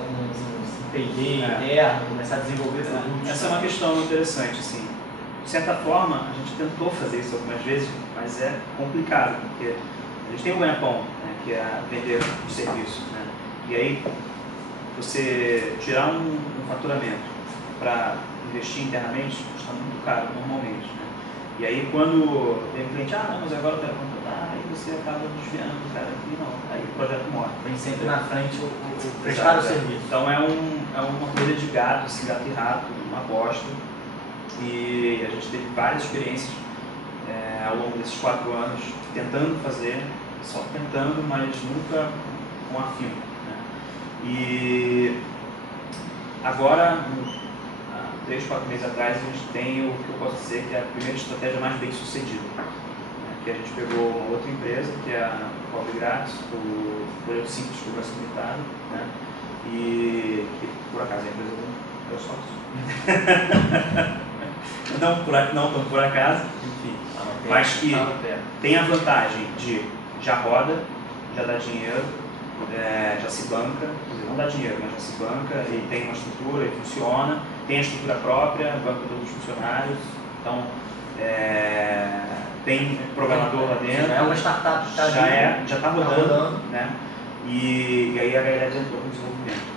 P&D interno, começar a desenvolver produtos? Essa é uma questão interessante, assim. De certa forma, a gente tentou fazer isso algumas vezes, mas é complicado, porque a gente tem um ganha-pão, né, que é vender um serviço, né? E aí, você tirar um faturamento para investir internamente custa muito caro, normalmente, né? E aí, quando tem um cliente, não, mas agora eu quero contratar, aí você acaba desviando o cara aqui, não. Aí o projeto morre. Vem sempre na frente o prestar o serviço. Então é uma coisa de gato, assim, gato e rato, uma aposta. E a gente teve várias experiências ao longo desses 4 anos tentando fazer, só tentando, mas nunca com afinco, né? E agora, há 3, 4 meses atrás, a gente tem o que eu posso dizer que é a primeira estratégia mais bem sucedida, né? Que a gente pegou uma outra empresa, que é a Cobre Grátis, o projeto simples de cobrança limitada, né? E que por acaso é a empresa do meu sócio. não por acaso, enfim, mas que tem a vantagem de já roda, já dá dinheiro, já se banca, quer dizer, não dá dinheiro, mas já se banca e tem uma estrutura e funciona, tem a estrutura própria, banca todos os funcionários, então tem programador lá dentro. Já é uma startup, já está rodando, né? E aí a galera entrou no desenvolvimento.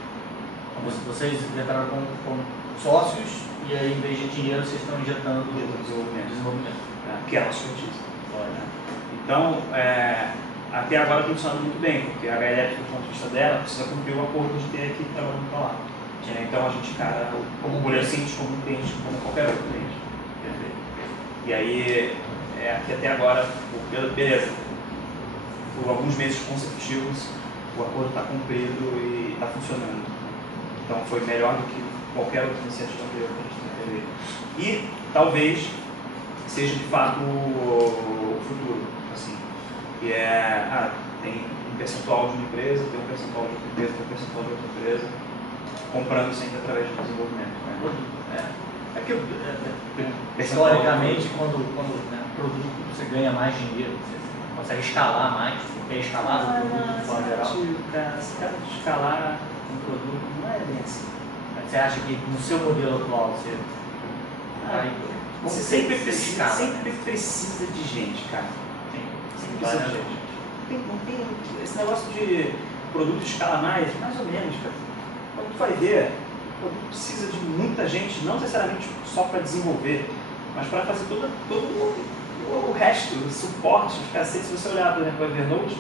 Vocês entraram como sócios e aí em vez de dinheiro vocês estão injetando desenvolvimento. Que é a nossa expertise. Então, até agora tem funcionado muito bem, porque a HLF, do ponto de vista dela, precisa cumprir o acordo de ter equipe trabalhando para lá. Então a gente encara como mulher simples, como um cliente, como qualquer outro cliente. E aí, aqui até agora, beleza, por alguns meses consecutivos, o acordo está cumprido e está funcionando. Então foi melhor do que qualquer outra iniciativa anterior que a gente teve. E talvez seja de fato o futuro, assim, que tem um percentual de uma empresa, tem um percentual de outra empresa, tem um percentual de outra empresa, comprando sempre através de desenvolvimento. É que historicamente, quando produto você ganha mais dinheiro, você consegue escalar mais, você quer escalar o produto de forma geral. Se cada escalar um produto não é bem assim. Você acha que no seu modelo atual você sempre precisa de gente, cara. Sim. Sempre precisa de gente. não tem esse negócio de produto escala mais ou menos, cara. Quando tu vai ver, o produto precisa de muita gente, não necessariamente só para desenvolver, mas para fazer todo o resto, o suporte, os cacetes. Se você olhar, por exemplo, o Evernote,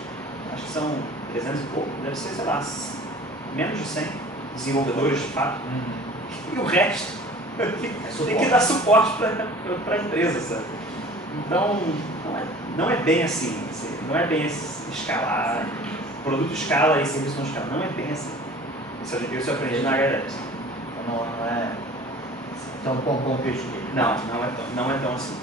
acho que são 300 e pouco, deve ser, sei lá, menos de 100 desenvolvedores de fato. E o resto tem que dar suporte para a empresa, sabe? Então, não é bem assim, não é bem escalar, produto escala e serviço não escala, não é bem assim. Isso eu aprendi na HLabs. Não é tão pão queijo. Não é tão assim.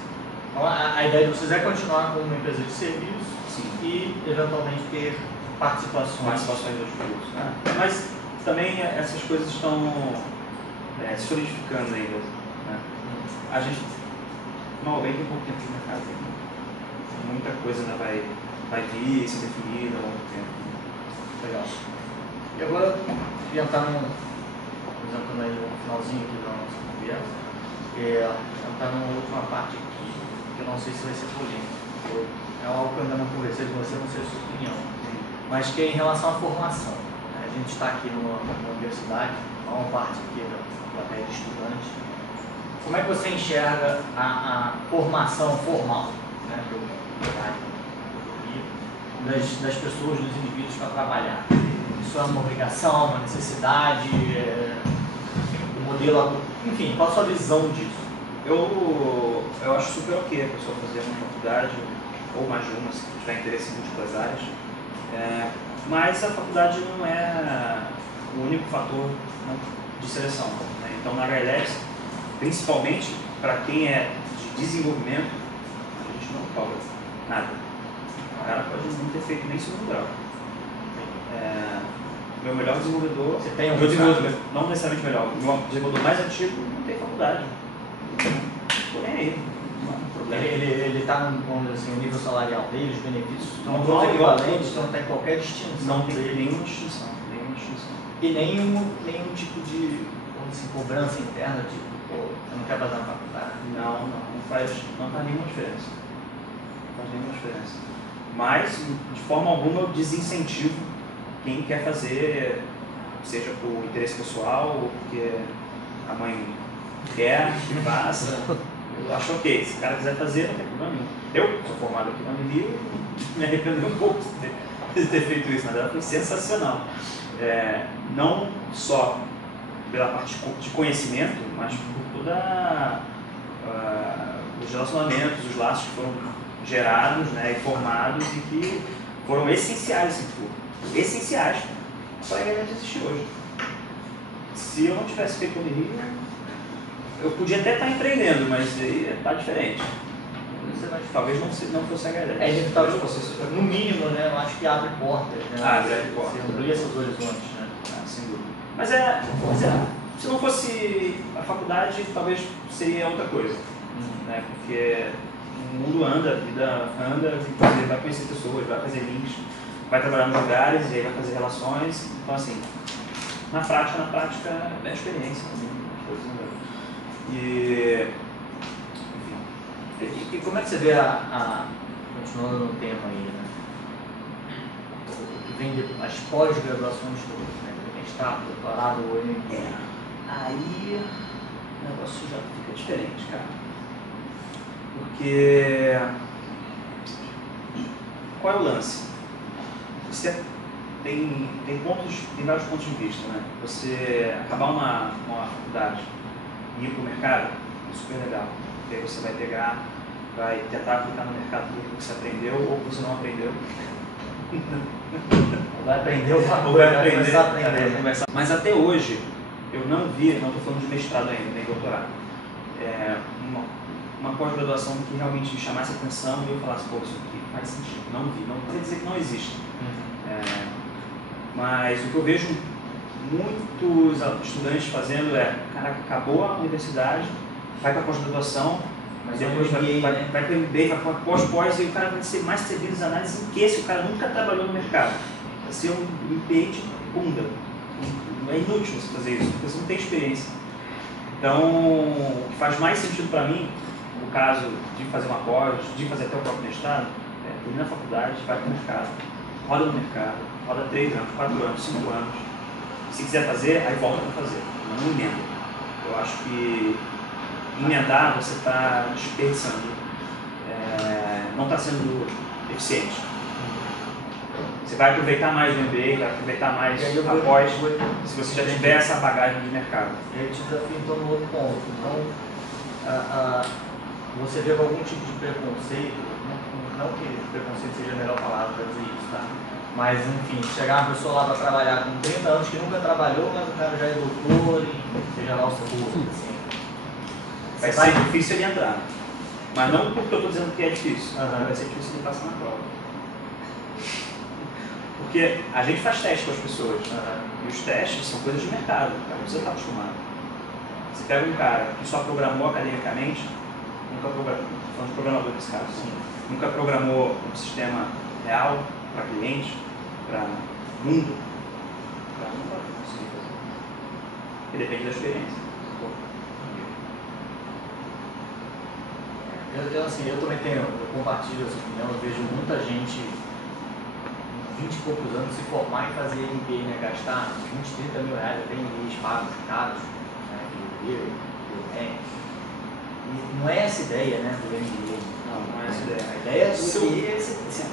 Então, a ideia de vocês é continuar como uma empresa de serviço. Sim. E, eventualmente, ter participações dos produtos. Né? Mas também essas coisas estão se solidificando ainda. Né? A gente, normalmente, tem pouco tempo de mercado. Muita coisa ainda vai vir, ser definida ao longo do tempo. Legal. E agora, queria entrar apresentando aí no finalzinho aqui da nossa conversa, entrar numa última parte aqui, que eu não sei se vai ser polêmico. É algo que eu ainda não conversei com você, não sei a sua opinião, mas que é em relação à formação. A gente está aqui numa universidade, uma parte aqui da plateia de estudantes. Como é que você enxerga a formação formal, né, das pessoas, dos indivíduos para trabalhar? Isso é uma obrigação, uma necessidade, um modelo, enfim, qual a sua visão disso? Eu acho super ok a pessoa fazer uma faculdade, ou mais de uma, se tiver interesse em múltiplas áreas, mas a faculdade não é o único fator, né, de seleção. Né? Então, na HLabs, principalmente para quem é de desenvolvimento, a gente não cobra nada. O cara pode não ter feito nem segundo grau. Meu melhor desenvolvedor, você tem meu desenvolvedor, não necessariamente melhor, meu desenvolvedor mais antigo não tem faculdade. Porém aí, não é um problema. Ele está no nível salarial dele, os benefícios estão Não todos vão equivalentes, não tem qualquer distinção. Não tem nenhuma distinção. E nenhum tipo de, vamos dizer, cobrança interna, tipo, pô, você não quer fazer uma faculdade? Não faz nenhuma diferença. Mas, de forma alguma, eu desincentivo quem quer fazer, seja por interesse pessoal ou porque a mãe quer que faça. Eu acho ok, se o cara quiser fazer, não tem problema nenhum. Eu sou formado aqui na Unirio e me arrependo um pouco de ter feito isso, mas ela foi sensacional. Não só pela parte de conhecimento, mas por toda os relacionamentos, os laços que foram gerados, né, e formados e que foram essenciais assim, essenciais para a HLabs existir hoje. Se eu não tivesse feito Unirio, eu podia até estar empreendendo, mas aí está diferente. Talvez não fosse a HLabs. Talvez fosse, no mínimo, né, eu acho que abre portas, né? Abre portas. Você amplia seus horizontes, né? Sem dúvida. Mas se não fosse a faculdade, talvez seria outra coisa. Né? Porque o mundo anda, a vida anda, você vai conhecer pessoas, vai fazer links, vai trabalhar nos lugares e aí vai fazer relações. Então, assim, na prática é a experiência. E como é que você vê continuando no tema aí, né? O que vem as pós-graduações todas, né? Mestrado, doutorado, MBA. Aí o negócio já fica diferente, cara. Porque qual é o lance? Você tem vários pontos de vista, né? Você acabar uma faculdade e ir para o mercado é super legal. Porque aí você vai tentar aplicar no mercado tudo que você aprendeu ou que você não aprendeu. Vai aprender vai começar a aprender. Né? Mas até hoje, eu não estou falando de mestrado ainda, nem doutorado, uma pós-graduação que realmente me chamasse a atenção e eu falasse, pô, isso aqui faz sentido. Não vi, não quer dizer que não existe. Mas o que eu vejo muitos estudantes fazendo cara, acabou a universidade, vai para a pós-graduação, mas depois vai para o MBA, vai para pós-pós e o cara vai ser mais servido nas análises em que se o cara nunca trabalhou no mercado. Vai ser um MBA de bunda. É inútil você fazer isso, porque você não tem experiência. Então, o que faz mais sentido para mim, no caso de fazer uma pós, de fazer até o próprio mestrado, termina a faculdade, vai para o mercado. roda no mercado, roda 3 anos, 4 anos, 5 anos. Se quiser fazer, aí volta para fazer, mas não emenda. Eu acho que emendar você está desperdiçando, não está sendo eficiente. Você vai aproveitar mais do MBA, vai aproveitar mais após, se você já tiver essa bagagem de mercado. E aí te desafio então no outro ponto. Então, você vê algum tipo de preconceito, não que preconceito seja a melhor palavra para dizer isso, tá? Mas enfim, chegar uma pessoa lá para trabalhar com 30 anos que nunca trabalhou, mas o cara já é doutor e seja lá o seu curso, assim. Vai ser difícil ele entrar. Mas não porque eu estou dizendo que é difícil, vai ser difícil ele passar na prova. Porque a gente faz teste com as pessoas, e os testes são coisas de mercado, você está acostumado. Você pega um cara que só programou academicamente, nunca programou, falando de programador nesse caso, nunca programou um sistema real para cliente, para mundo, não pode conseguir fazer. Porque depende da experiência. Eu também eu compartilho essa opinião, eu vejo muita gente 20 e poucos anos se formar e fazer MBA, né, gastar 20, 30 mil reais, até MBAs pagos caros, né, e não é essa a ideia, né, do MBA. Não é essa a ideia. A ideia é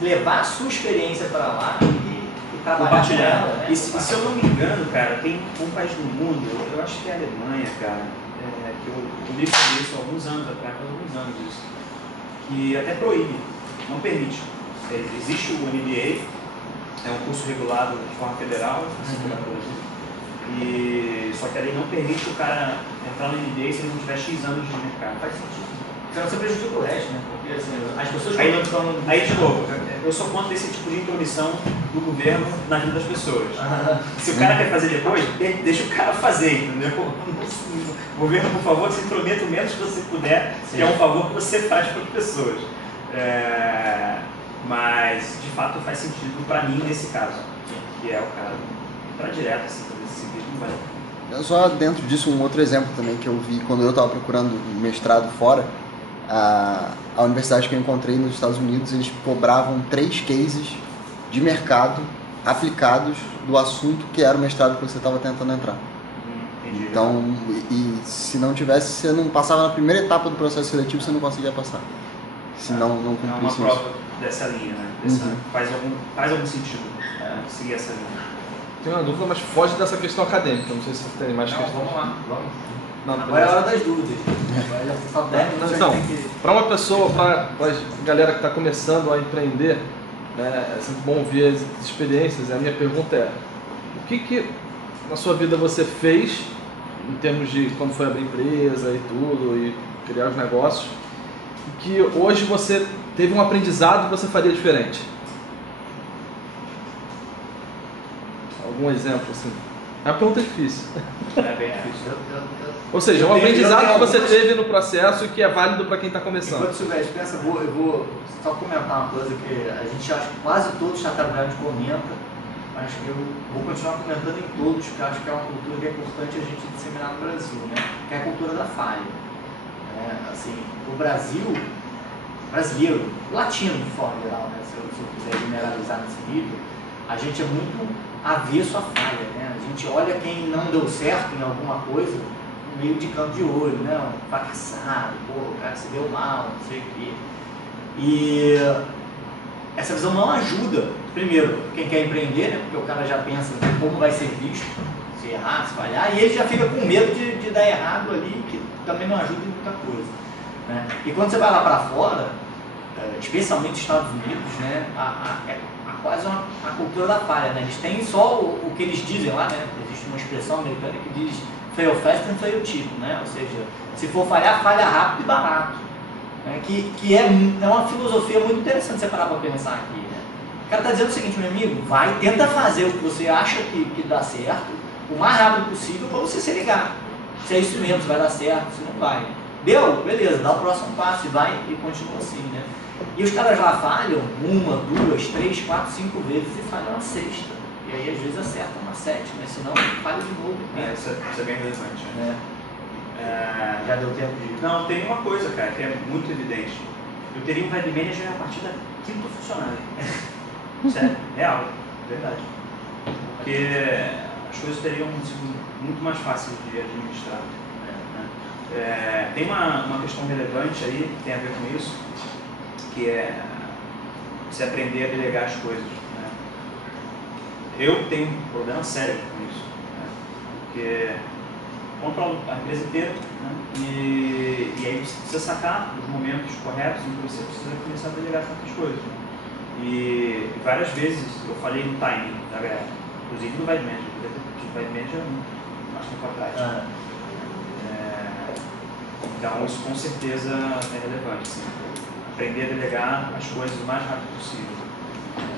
levar a sua experiência para lá e trabalhar com ela, né? E se eu não me engano, cara, tem um país do mundo, eu acho que é a Alemanha, cara, que eu li sobre isso há alguns anos atrás, que até proíbe, não permite. Existe o MBA, é um curso regulado de forma federal, só que a lei não permite o cara entrar no MBA se ele não tiver X anos de mercado. Faz sentido. Então você prejudica o resto, né? Porque assim, as pessoas aí de novo, eu sou contra esse tipo de intromissão do governo na vida das pessoas. Se o cara quer fazer depois, deixa o cara fazer, entendeu? O governo, por favor, se intrometa o menos que você puder, que é um favor que você faz para as pessoas. Mas, de fato, faz sentido para mim nesse caso, que é o cara entrar direto assim, fazer esse vídeo, não vai. Só dentro disso, um outro exemplo também que eu vi quando eu estava procurando mestrado fora, a universidade que eu encontrei nos Estados Unidos, eles cobravam 3 cases de mercado aplicados do assunto que era o mestrado que você estava tentando entrar. Entendi. Então, e se não tivesse, você não passava na primeira etapa do processo seletivo, você não conseguia passar. Se não cumprisse isso. É uma prova dessa linha, né? Faz algum sentido seguir essa linha. Tenho uma dúvida, mas foge dessa questão acadêmica. Não sei se você tem mais questão. Vamos lá, vamos. Não, agora é a hora das dúvidas. Então, para uma pessoa, para a galera que está começando a empreender, né, é sempre bom ouvir as experiências. A minha pergunta é: o que na sua vida você fez, em termos de quando foi abrir empresa e tudo, e criar os negócios, que hoje você teve um aprendizado que você faria diferente? Algum exemplo assim? É uma pergunta difícil. É bem difícil. Ou seja, um aprendizado que você teve no processo e que é válido para quem está começando. Enquanto Silvestre pensa, eu vou só comentar uma coisa que a gente acha que quase todos os trabalhando comenta, mas eu vou continuar comentando em todos, porque eu acho que é uma cultura que é importante a gente disseminar no Brasil, né? Que é a cultura da falha. Assim, o brasileiro, latino de forma geral, né? Se eu quiser generalizar nesse nível, a gente é muito avesso à falha, né? A gente olha quem não deu certo em alguma coisa meio de canto de olho, né? Um fracassado, o cara se deu mal, não sei o quê. E essa visão não ajuda, primeiro, quem quer empreender, né? Porque o cara já pensa como vai ser visto, se errar, se falhar, e ele já fica com medo de dar errado ali, que também não ajuda em muita coisa, né? E quando você vai lá para fora, especialmente nos Estados Unidos, né? Quase a cultura da falha, né? Eles têm só o que eles dizem lá, né? Existe uma expressão americana que diz fail fast and fail cheap, né? Ou seja, se for falhar, falha rápido e barato, né? Que é uma filosofia muito interessante você parar para pensar aqui, né? O cara está dizendo o seguinte, meu amigo, tenta fazer o que você acha que dá certo o mais rápido possível para você se ligar se é isso mesmo, se vai dar certo, se não vai. Deu? Beleza, dá o próximo passo e vai e continua assim, né? E os caras lá falham 1, 2, 3, 4, 5 vezes e falham a sexta. E aí às vezes acertam na sétima, senão falha de novo. Isso é bem relevante. Né? Já deu tempo de... Não, tem uma coisa, cara, que é muito evidente. Eu teria um web manager a partir da 5º funcionário. Sério, real, verdade. Porque as coisas teriam sido muito mais fáceis de administrar. Tem uma questão relevante aí, que tem a ver com isso, que é você aprender a delegar as coisas. Né? Eu tenho um problema sério com isso, né? Porque controlo a empresa inteira, né? E aí você precisa sacar os momentos corretos em que você precisa começar a delegar certas coisas. Né? E várias vezes eu falei no timing da galera, inclusive no Vibe Manager, eu tive Vibe Manager mais tempo atrás. Então isso com certeza é relevante, assim. Aprender a delegar as coisas o mais rápido possível.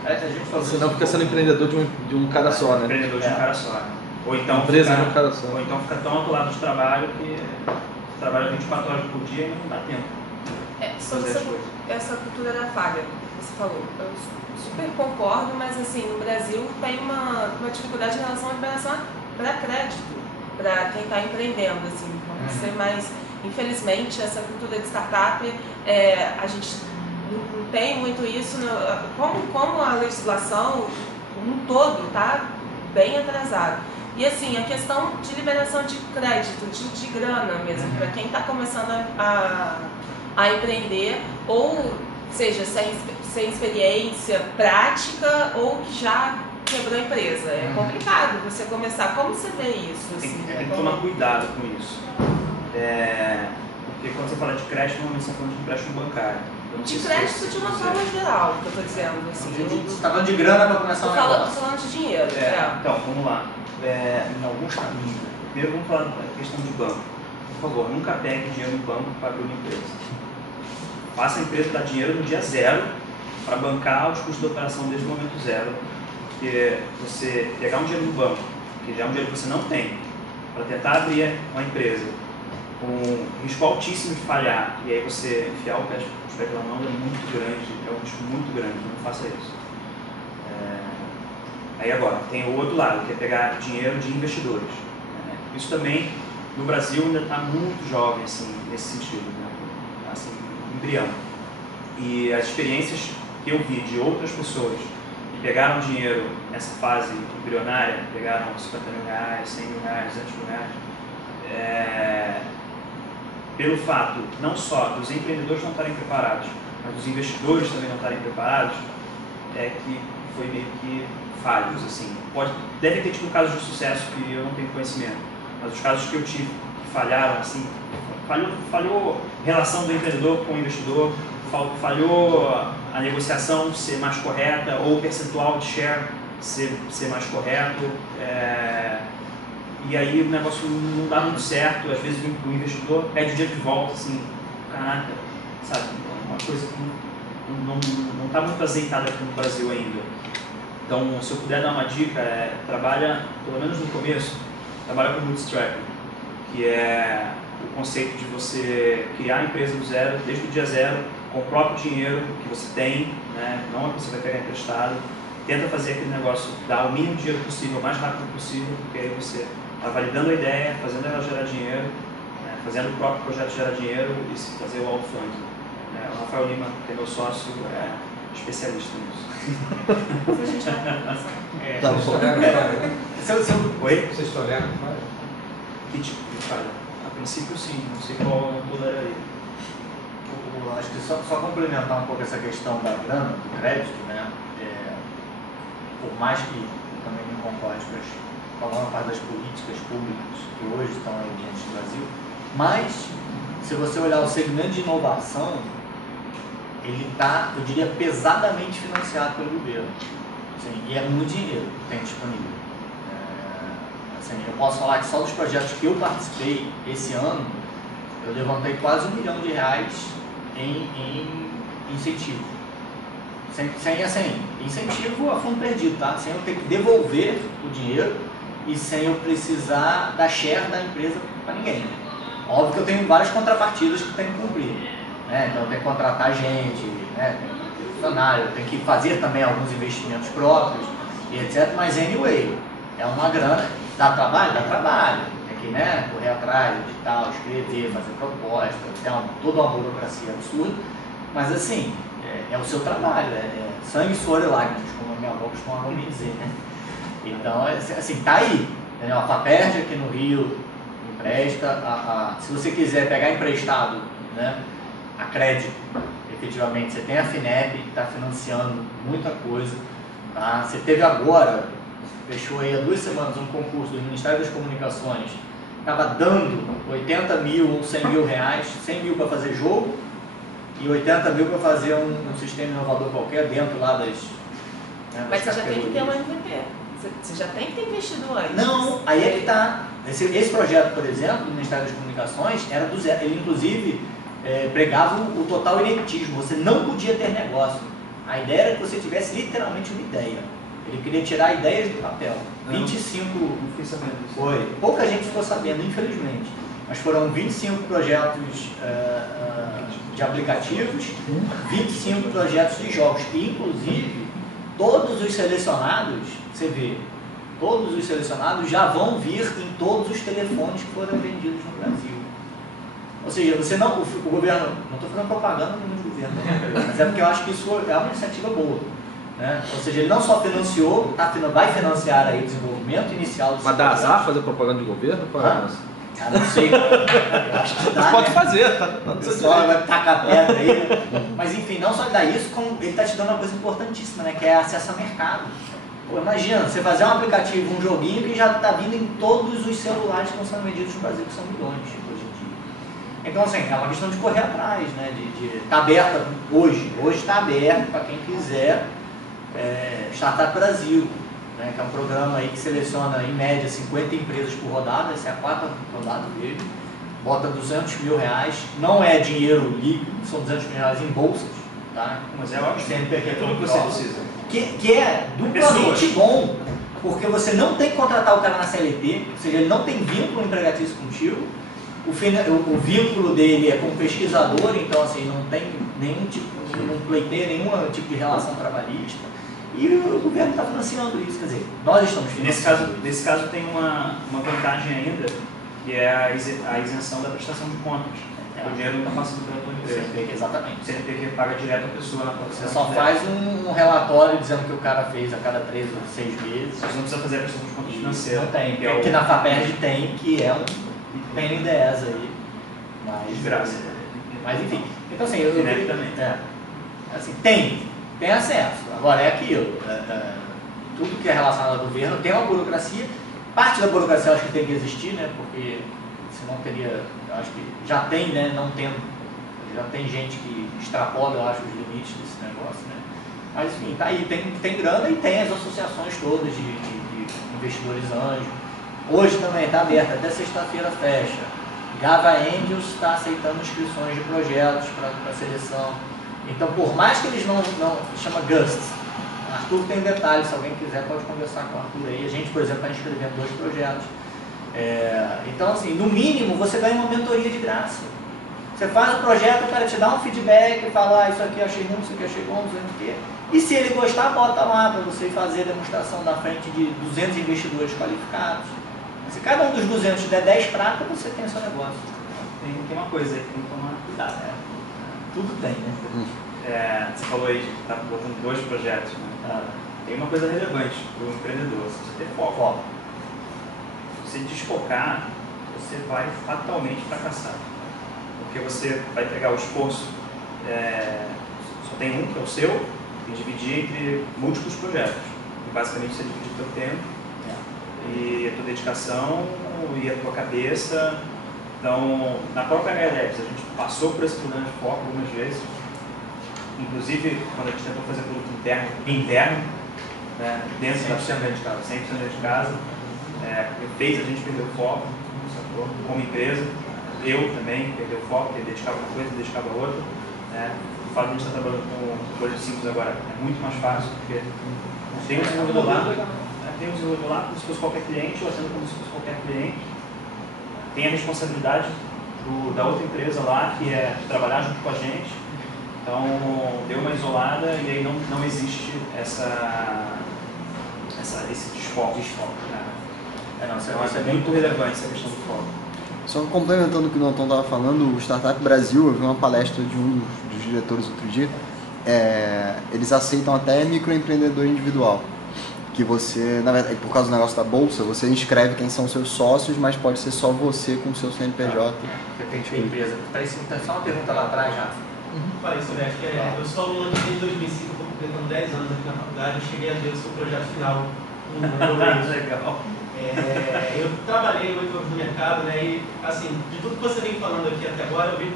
A gente falou Senão fica sendo empreendedor de um cara só, né? Empreendedor de um cara só. Ou então empresa de um cara só. Ou então fica tão atolado de trabalho que trabalha 24 horas por dia e não dá tempo de fazer as coisas. Essa cultura da falha, que você falou, eu super concordo, mas assim, no Brasil tem uma dificuldade em relação à liberação para crédito, para quem está empreendendo, assim, vamos ser mais... Infelizmente, essa cultura de startup, a gente não tem muito isso, como a legislação como um todo está bem atrasada. E assim, a questão de liberação de crédito, de grana mesmo, para quem está começando a empreender, ou seja, sem experiência prática, ou que já quebrou a empresa. É complicado você começar. Como você vê isso? Assim, tem que tomar cuidado com isso. Porque quando você fala de crédito, normalmente você está falando de empréstimo bancário. De crédito de uma forma geral, que eu estou dizendo. Assim, você está falando de grana para começar um negócio. Estou falando de dinheiro. Então, vamos lá. Em alguns caminhos. Primeiro vamos falar da questão de banco. Por favor, nunca pegue dinheiro no banco para abrir uma empresa. Faça a empresa dar dinheiro no dia zero para bancar os custos de operação desde o momento zero. Porque você pegar um dinheiro no banco, que já é um dinheiro que você não tem, para tentar abrir uma empresa com risco altíssimo de falhar, e aí você enfiar o pé pela mão é muito grande, é um risco muito grande, não faça isso. Aí agora, tem o outro lado, que é pegar dinheiro de investidores. Isso também, no Brasil, ainda está muito jovem, assim, nesse sentido, né? Assim, embrião. E as experiências que eu vi de outras pessoas que pegaram dinheiro nessa fase embrionária, pegaram 50 mil reais, 100 mil reais, 200 mil reais, pelo fato não só dos empreendedores não estarem preparados, mas dos investidores também não estarem preparados, que foi meio que falhos, assim. Devem ter tido casos de sucesso que eu não tenho conhecimento, mas os casos que eu tive que falharam, assim, falhou a relação do empreendedor com o investidor, falhou a negociação ser mais correta, ou o percentual de share ser mais correto, e aí o negócio não dá muito certo. Às vezes o investidor pede o dinheiro de volta, assim, caraca, sabe, uma coisa que não está muito azeitada aqui no Brasil ainda. Então, se eu puder dar uma dica, trabalha, pelo menos no começo, trabalha com bootstrapping, que é o conceito de você criar a empresa do zero, desde o dia zero, com o próprio dinheiro que você tem, né? Não é que você vai pegar emprestado. Tenta fazer aquele negócio, dar o mínimo de dinheiro possível, o mais rápido possível, porque aí você está validando a ideia, fazendo ela gerar dinheiro, né? Fazendo o próprio projeto gerar dinheiro e fazer o outfunding. O Rafael Lima, que é meu sócio, é especialista nisso. Oi? Vocês toleram falha? Que tipo de falha? A princípio sim, não sei qual toleraria. Acho que só complementar um pouco essa questão da grana, do crédito, né? Por mais que eu também não concorde com a maior parte das políticas públicas que hoje estão aí diante do Brasil, mas se você olhar o segmento de inovação, ele está, eu diria, pesadamente financiado pelo governo. Assim, e é muito dinheiro que tem disponível. Assim, eu posso falar que só dos projetos que eu participei esse ano, eu levantei quase R$1 milhão em incentivo. Sem incentivo a fundo perdido, tá? Sem eu ter que devolver o dinheiro e sem eu precisar da share da empresa para ninguém. Óbvio que eu tenho várias contrapartidas que eu tenho que cumprir, né? Então eu tenho que contratar gente, né? Tenho que ter funcionário, eu tenho que fazer também alguns investimentos próprios e etc. Mas anyway, é uma grana. Dá trabalho? Dá trabalho. Tem que, né, correr atrás, editar, escrever, fazer proposta, tem toda uma burocracia absurda. Mas assim, é o seu trabalho, é sangue, suor e lágrimas, como a minha avó costumava me dizer, né? Então, assim, tá aí. A FAPERJ aqui no Rio empresta, se você quiser pegar emprestado, né, a crédito, efetivamente, você tem a FINEP que está financiando muita coisa, tá? Você teve agora, fechou aí há 2 semanas um concurso do Ministério das Comunicações, estava dando 80 mil ou 100 mil reais, 100 mil para fazer jogo e 80 mil para fazer um sistema inovador qualquer dentro lá das... Né, mas você já tem que ter um MVP. Você já tem que ter investido antes. Não, aí é que está. Esse projeto, por exemplo, do Ministério das Comunicações, era do zero. Ele, inclusive, pregava o total ineptismo. Você não podia ter negócio. A ideia era que você tivesse literalmente uma ideia. Ele queria tirar ideias do papel. 25... Não fiquei sabendo disso. Foi. Pouca gente ficou sabendo, infelizmente. Mas foram 25 projetos de aplicativos, 25 projetos de jogos. E, inclusive, todos os selecionados, você vê, todos os selecionados já vão vir em todos os telefones que foram vendidos no Brasil. Ou seja, você não, o governo, não estou fazendo propaganda no governo, mas é porque eu acho que isso é uma iniciativa boa. Né? Ou seja, ele não só financiou, vai financiar aí o desenvolvimento inicial do... Mas dá azar fazer propaganda de governo? Ah, não sei. Eu acho que dá, pode né? fazer, tá? O pessoal vai tacar pedra aí, né? Mas enfim, não só dá isso, como ele está te dando uma coisa importantíssima, né? Que é acesso a mercado. Pô, imagina, você fazer um aplicativo, um joguinho que já está vindo em todos os celulares que estão sendo vendidos no Brasil, que são milhões hoje em dia. Então, assim, é uma questão de correr atrás, né? Tá aberta hoje. Hoje está aberto para quem quiser Startup Brasil. Né, que é um programa aí que seleciona em média 50 empresas por rodada, essa é a 4ª rodada dele, bota 200 mil reais, não é dinheiro líquido, são 200 mil reais em bolsas, tá? Mas é ótimo, CNPq é tudo que você precisa. Que é duplamente bom, porque você não tem que contratar o cara na CLT, ou seja, ele não tem vínculo empregatício contigo, o vínculo dele é como pesquisador, então assim, não tem nenhum tipo, não pleiteia nenhum tipo de relação trabalhista. E o governo está financiando isso, quer dizer, nós estamos financiando. Nesse caso tem uma vantagem ainda, que é a isenção da prestação de contas. O dinheiro não está passando pela tua empresa. Exatamente. O CNPq paga direto a pessoa na Você só faz um relatório dizendo que o cara fez a cada 3 ou 6 meses. Você não precisa fazer a prestação de contas financeira. Não tem, que na FAPERJ tem, que é um PNDES aí. Mas, de graça. Mas enfim, então assim, assim, tem acesso. Agora é aquilo, tudo que é relacionado ao governo tem uma burocracia, parte da burocracia eu acho que tem que existir, né, porque senão teria, eu acho que já tem, né, não tendo, já tem gente que extrapola, eu acho, os limites desse negócio, né, mas enfim, tá aí, tem grana e tem as associações todas de investidores anjos. Hoje também está aberta, até sexta-feira fecha. Java Angels está aceitando inscrições de projetos para seleção. Então, por mais que eles não chama Gust, Arthur tem detalhes, se alguém quiser pode conversar com o Arthur aí. A gente, por exemplo, está inscrevendo 2 projetos. Então, assim, no mínimo, você ganha uma mentoria de graça. Você faz o projeto, o cara te dá um feedback, fala, isso aqui eu achei ruim, isso aqui eu achei bom, não sei o quê. E se ele gostar, bota lá para você fazer a demonstração na frente de 200 investidores qualificados. Se cada um dos 200 der 10 prata, você tem o seu negócio. Tem uma coisa aí que tem que tomar cuidado, né? Tudo tem, né? Você falou aí que está botando 2 projetos, né? Tem uma coisa relevante para o empreendedor, você precisa ter foco. Se você desfocar, você vai fatalmente fracassar. Porque você vai pegar o esforço, só tem um que é o seu, e dividir entre múltiplos projetos. E basicamente você divide o seu tempo, e a tua dedicação, e a tua cabeça. Então, na própria HLabs, a gente passou por esse programa de foco algumas vezes, inclusive quando a gente tentou fazer produto interno, né, dentro 100% dentro de casa. 100% dentro de casa, fez a gente perder o foco, como empresa. Eu também perdi o foco, porque dedicava uma coisa, dedicava a outra. O fato de a gente estar trabalhando com coisas simples agora é muito mais fácil, porque tem um desenvolvedor lá, como se fosse qualquer cliente, ou sendo como se fosse qualquer cliente. Tem a responsabilidade da outra empresa lá, que é de trabalhar junto com a gente. Então, deu uma isolada e aí não existe esse desfoque. Né? Isso é muito relevante, essa questão do foco. Só complementando o que o Antônio estava falando, o Startup Brasil, eu vi uma palestra de um dos diretores outro dia, eles aceitam até microempreendedor individual. Que você, na verdade, por causa do negócio da bolsa, você inscreve quem são seus sócios, mas pode ser só você com o seu CNPJ. Depende da empresa. Só uma pergunta lá atrás já. Falei, Silvestre, eu sou aluno aqui desde 2005, estou completando 10 anos aqui na faculdade e cheguei a ver o seu projeto final. Legal. Eu trabalhei 8 anos no mercado, né, e assim, de tudo que você vem falando aqui até agora, eu venho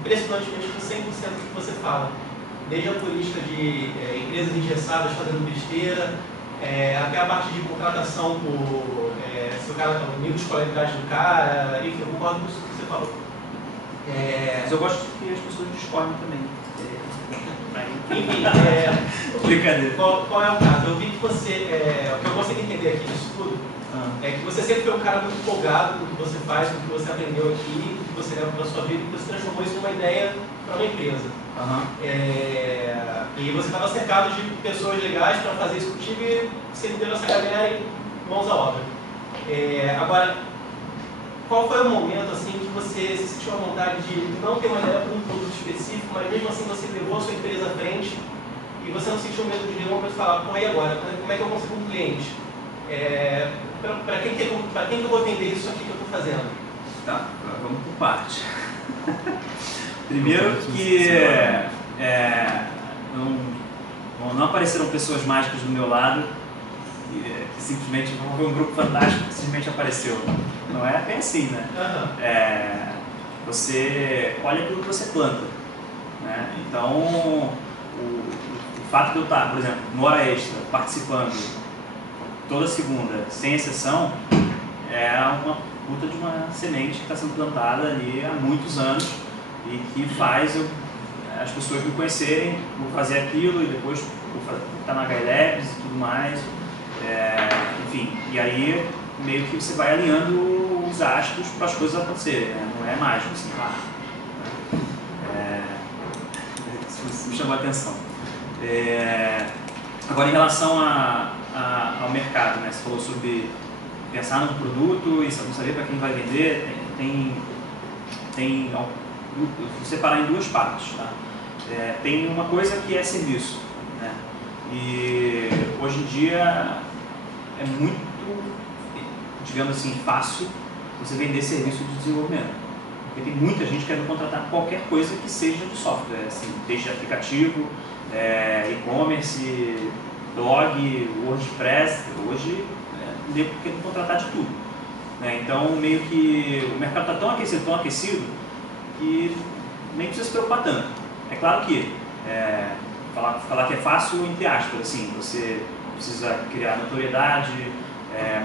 impressionantemente com 100% do que você fala. Desde a política de empresas engessadas fazendo besteira, até a parte de contratação por se o cara, o nível de escolaridade do cara, enfim, eu concordo com isso que você falou. Mas eu gosto que as pessoas discordem também. Enfim, brincadeira. Qual é o caso? Eu vi que você, o que eu consigo entender aqui disso tudo, é que você sempre foi um cara muito empolgado com o que você faz, com o que você aprendeu aqui, com o que você leva para a sua vida, e você transformou isso numa ideia para uma empresa. E você estava cercado de pessoas legais para fazer isso contigo e você deu essa galera e mãos à obra. Agora, qual foi o momento assim que você se sentiu à vontade de não ter uma ideia para um produto específico, mas mesmo assim você levou a sua empresa à frente e você não sentiu medo de nenhum momento falar, pô, e agora? Como é que eu consigo um cliente? Para quem que eu vou vender isso aqui que eu estou fazendo? Tá, vamos por parte. Primeiro que não apareceram pessoas mágicas do meu lado que simplesmente foi um grupo fantástico que simplesmente apareceu. Não é bem assim, né? Você olha aquilo que você planta, né? Então, o fato de eu estar, por exemplo, no Hora Extra, participando toda segunda, sem exceção, é uma puta de uma semente que está sendo plantada ali há muitos anos e que faz as pessoas me conhecerem, vou fazer aquilo e depois vou estar na HLabs e tudo mais. Enfim, e aí meio que você vai alinhando os astros para as coisas acontecerem, né? Não é mágico assim, claro. Isso me chamou a atenção. Agora, em relação ao mercado, né? Você falou sobre pensar no produto e não saber para quem vai vender. Vou separar em duas partes, tá? Tem uma coisa que é serviço, né? E hoje em dia é muito, digamos assim, fácil você vender serviço de desenvolvimento. Porque tem muita gente querendo contratar qualquer coisa que seja de software, assim, desde aplicativo, e-commerce, blog, WordPress. Hoje devo querer contratar de tudo, né? Então meio que o mercado está tão aquecido que nem precisa se preocupar tanto. É claro que falar que é fácil, entre aspas, assim, você precisa criar notoriedade,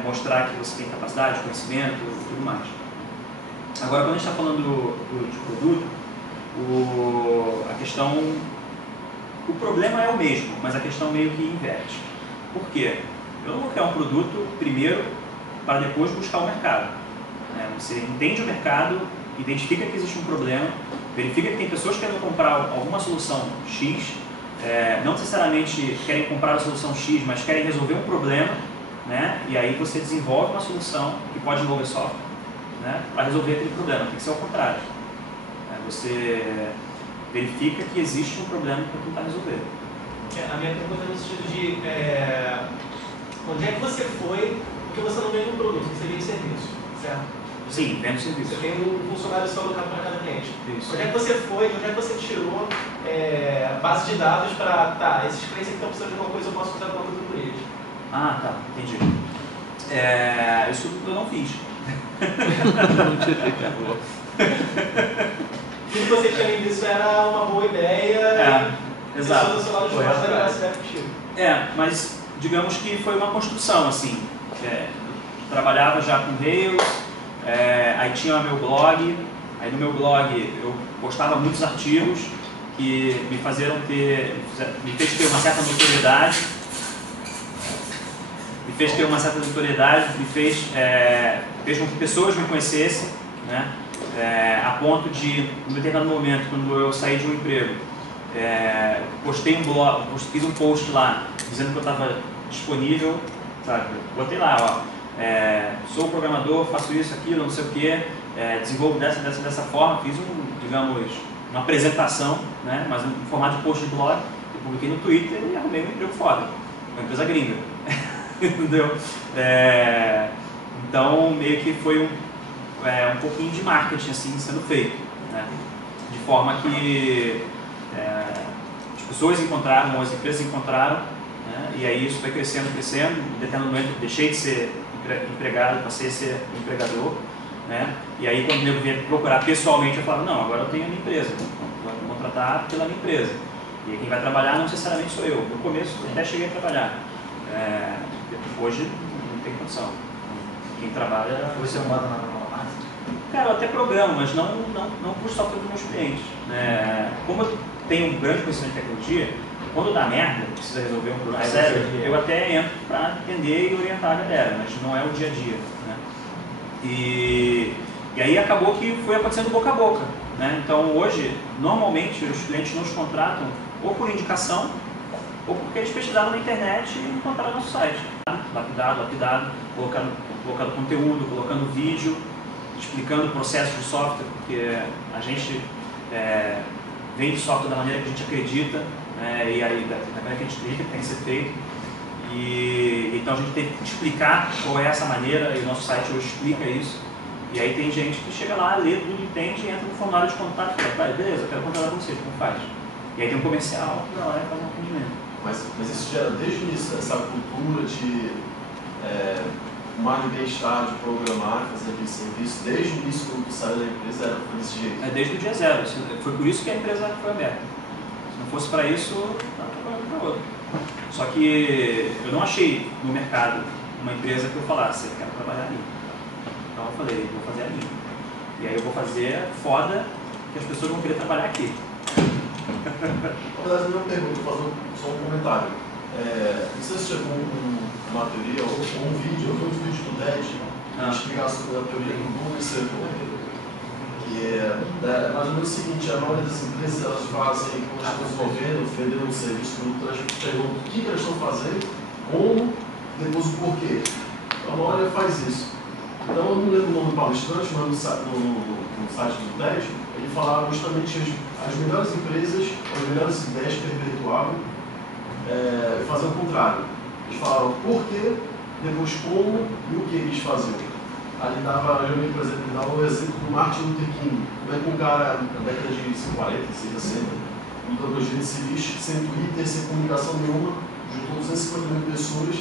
mostrar que você tem capacidade, conhecimento e tudo mais. Agora, quando a gente está falando de produto, a questão, o problema é o mesmo, mas a questão meio que inverte. Por quê? Eu não vou criar um produto primeiro para depois buscar o mercado. Você entende o mercado, identifica que existe um problema, verifica que tem pessoas querendo comprar alguma solução X, não necessariamente querem comprar a solução X, mas querem resolver um problema, né? E aí você desenvolve uma solução que pode envolver software, né? Para resolver aquele problema. Tem que ser ao contrário. Você verifica que existe um problema para tentar resolver. A minha pergunta é no sentido de onde é que você foi, porque você não vende um produto, você vende serviço, certo? Sim, vende serviço. Você tem um funcionário só alocado para cada cliente. Isso. Onde é que você foi, onde é que você tirou base de dados para, esses clientes que estão precisando de alguma coisa, eu posso fazer alguma coisa por eles? Ah, tá, entendi. Isso eu não fiz. O que você tinha lido isso era uma boa ideia. Exato. Do seu lado de fora da universidade contigo. Mas digamos que foi uma construção, assim. Trabalhava já com Rails, aí tinha meu blog, aí no meu blog eu postava muitos artigos que me fez ter uma certa notoriedade, fez com que pessoas me conhecessem, né? A ponto de, em um determinado momento, quando eu saí de um emprego, postei um blog, fiz um post lá dizendo que eu estava disponível, sabe? Botei lá, sou programador, faço isso, aquilo, não sei o que, desenvolvo dessa forma, fiz uma apresentação, né? Mas em formato de post de blog, eu publiquei no Twitter e arrumei um emprego foda, uma empresa gringa. Entendeu? Então, meio que foi um pouquinho de marketing assim, sendo feito, né? De forma que as pessoas encontraram, as empresas encontraram, né? E aí isso foi crescendo, em determinado momento deixei de ser empregado, passei a ser empregador, né? E aí quando o nego vinha procurar pessoalmente, eu falava, não, agora eu tenho a minha empresa, vou contratar pela minha empresa. E aí quem vai trabalhar não necessariamente sou eu. No começo até cheguei a trabalhar. Hoje não tem condição. Quem trabalha... Você manda na Walmart? Cara, eu até programo, mas não por software dos meus clientes. Como eu tenho um grande conhecimento de tecnologia, quando dá merda, precisa resolver um problema sério, eu até entro para entender e orientar a galera, mas não é o dia a dia, né? E aí acabou que foi acontecendo boca a boca, né? Então hoje, normalmente, os clientes nos contratam ou por indicação, ou porque eles pesquisaram na internet e encontraram nosso site. Lapidado, colocando conteúdo, colocando vídeo, explicando o processo de software, porque a gente vende software da maneira que a gente acredita, e aí da maneira que a gente acredita que tem que ser feito. E então a gente tem que explicar qual é essa maneira, e o nosso site hoje explica isso. E aí tem gente que chega lá, lê tudo, entende e entra no formulário de contato e fala, beleza, eu quero contratar com vocês, como faz? E aí tem um comercial, na hora faz um atendimento. Mas isso gera desde o início essa cultura de mais de bem-estar, de programar, fazer aquele serviço, desde o início quando tu saiu da empresa, foi desse jeito? Desde o dia zero, foi por isso que a empresa foi aberta. Se não fosse para isso, estava trabalhando para outra. Só que eu não achei no mercado uma empresa que eu falasse, eu quero trabalhar ali. Então eu falei, vou fazer ali. E aí eu vou fazer foda que as pessoas vão querer trabalhar aqui. Na verdade, não é uma pergunta, vou fazer só um comentário. Não sei se chegou uma teoria ou um vídeo, eu vi um vídeo do DED que explicar sobre a teoria do Google e Circle, que é mais ou menos o seguinte: a maioria das empresas elas fazem, quando estão desenvolvendo, vendendo um serviço, elas perguntam o que elas estão fazendo, como, depois o porquê. Então, a maioria faz isso. Então, eu não lembro o nome do palestrante, mas no site do DED, ele falava justamente as melhores empresas, as melhores ideias perpetuavam, fazer o contrário. Eles falavam por quê, depois como e o que eles faziam. Ali dava, por exemplo, ele dava o exemplo do Martin Luther King. Como é que um cara, na década de 40, 60, lutou dos direitos civis, sem Twitter, sem comunicação nenhuma, juntou 250 mil pessoas,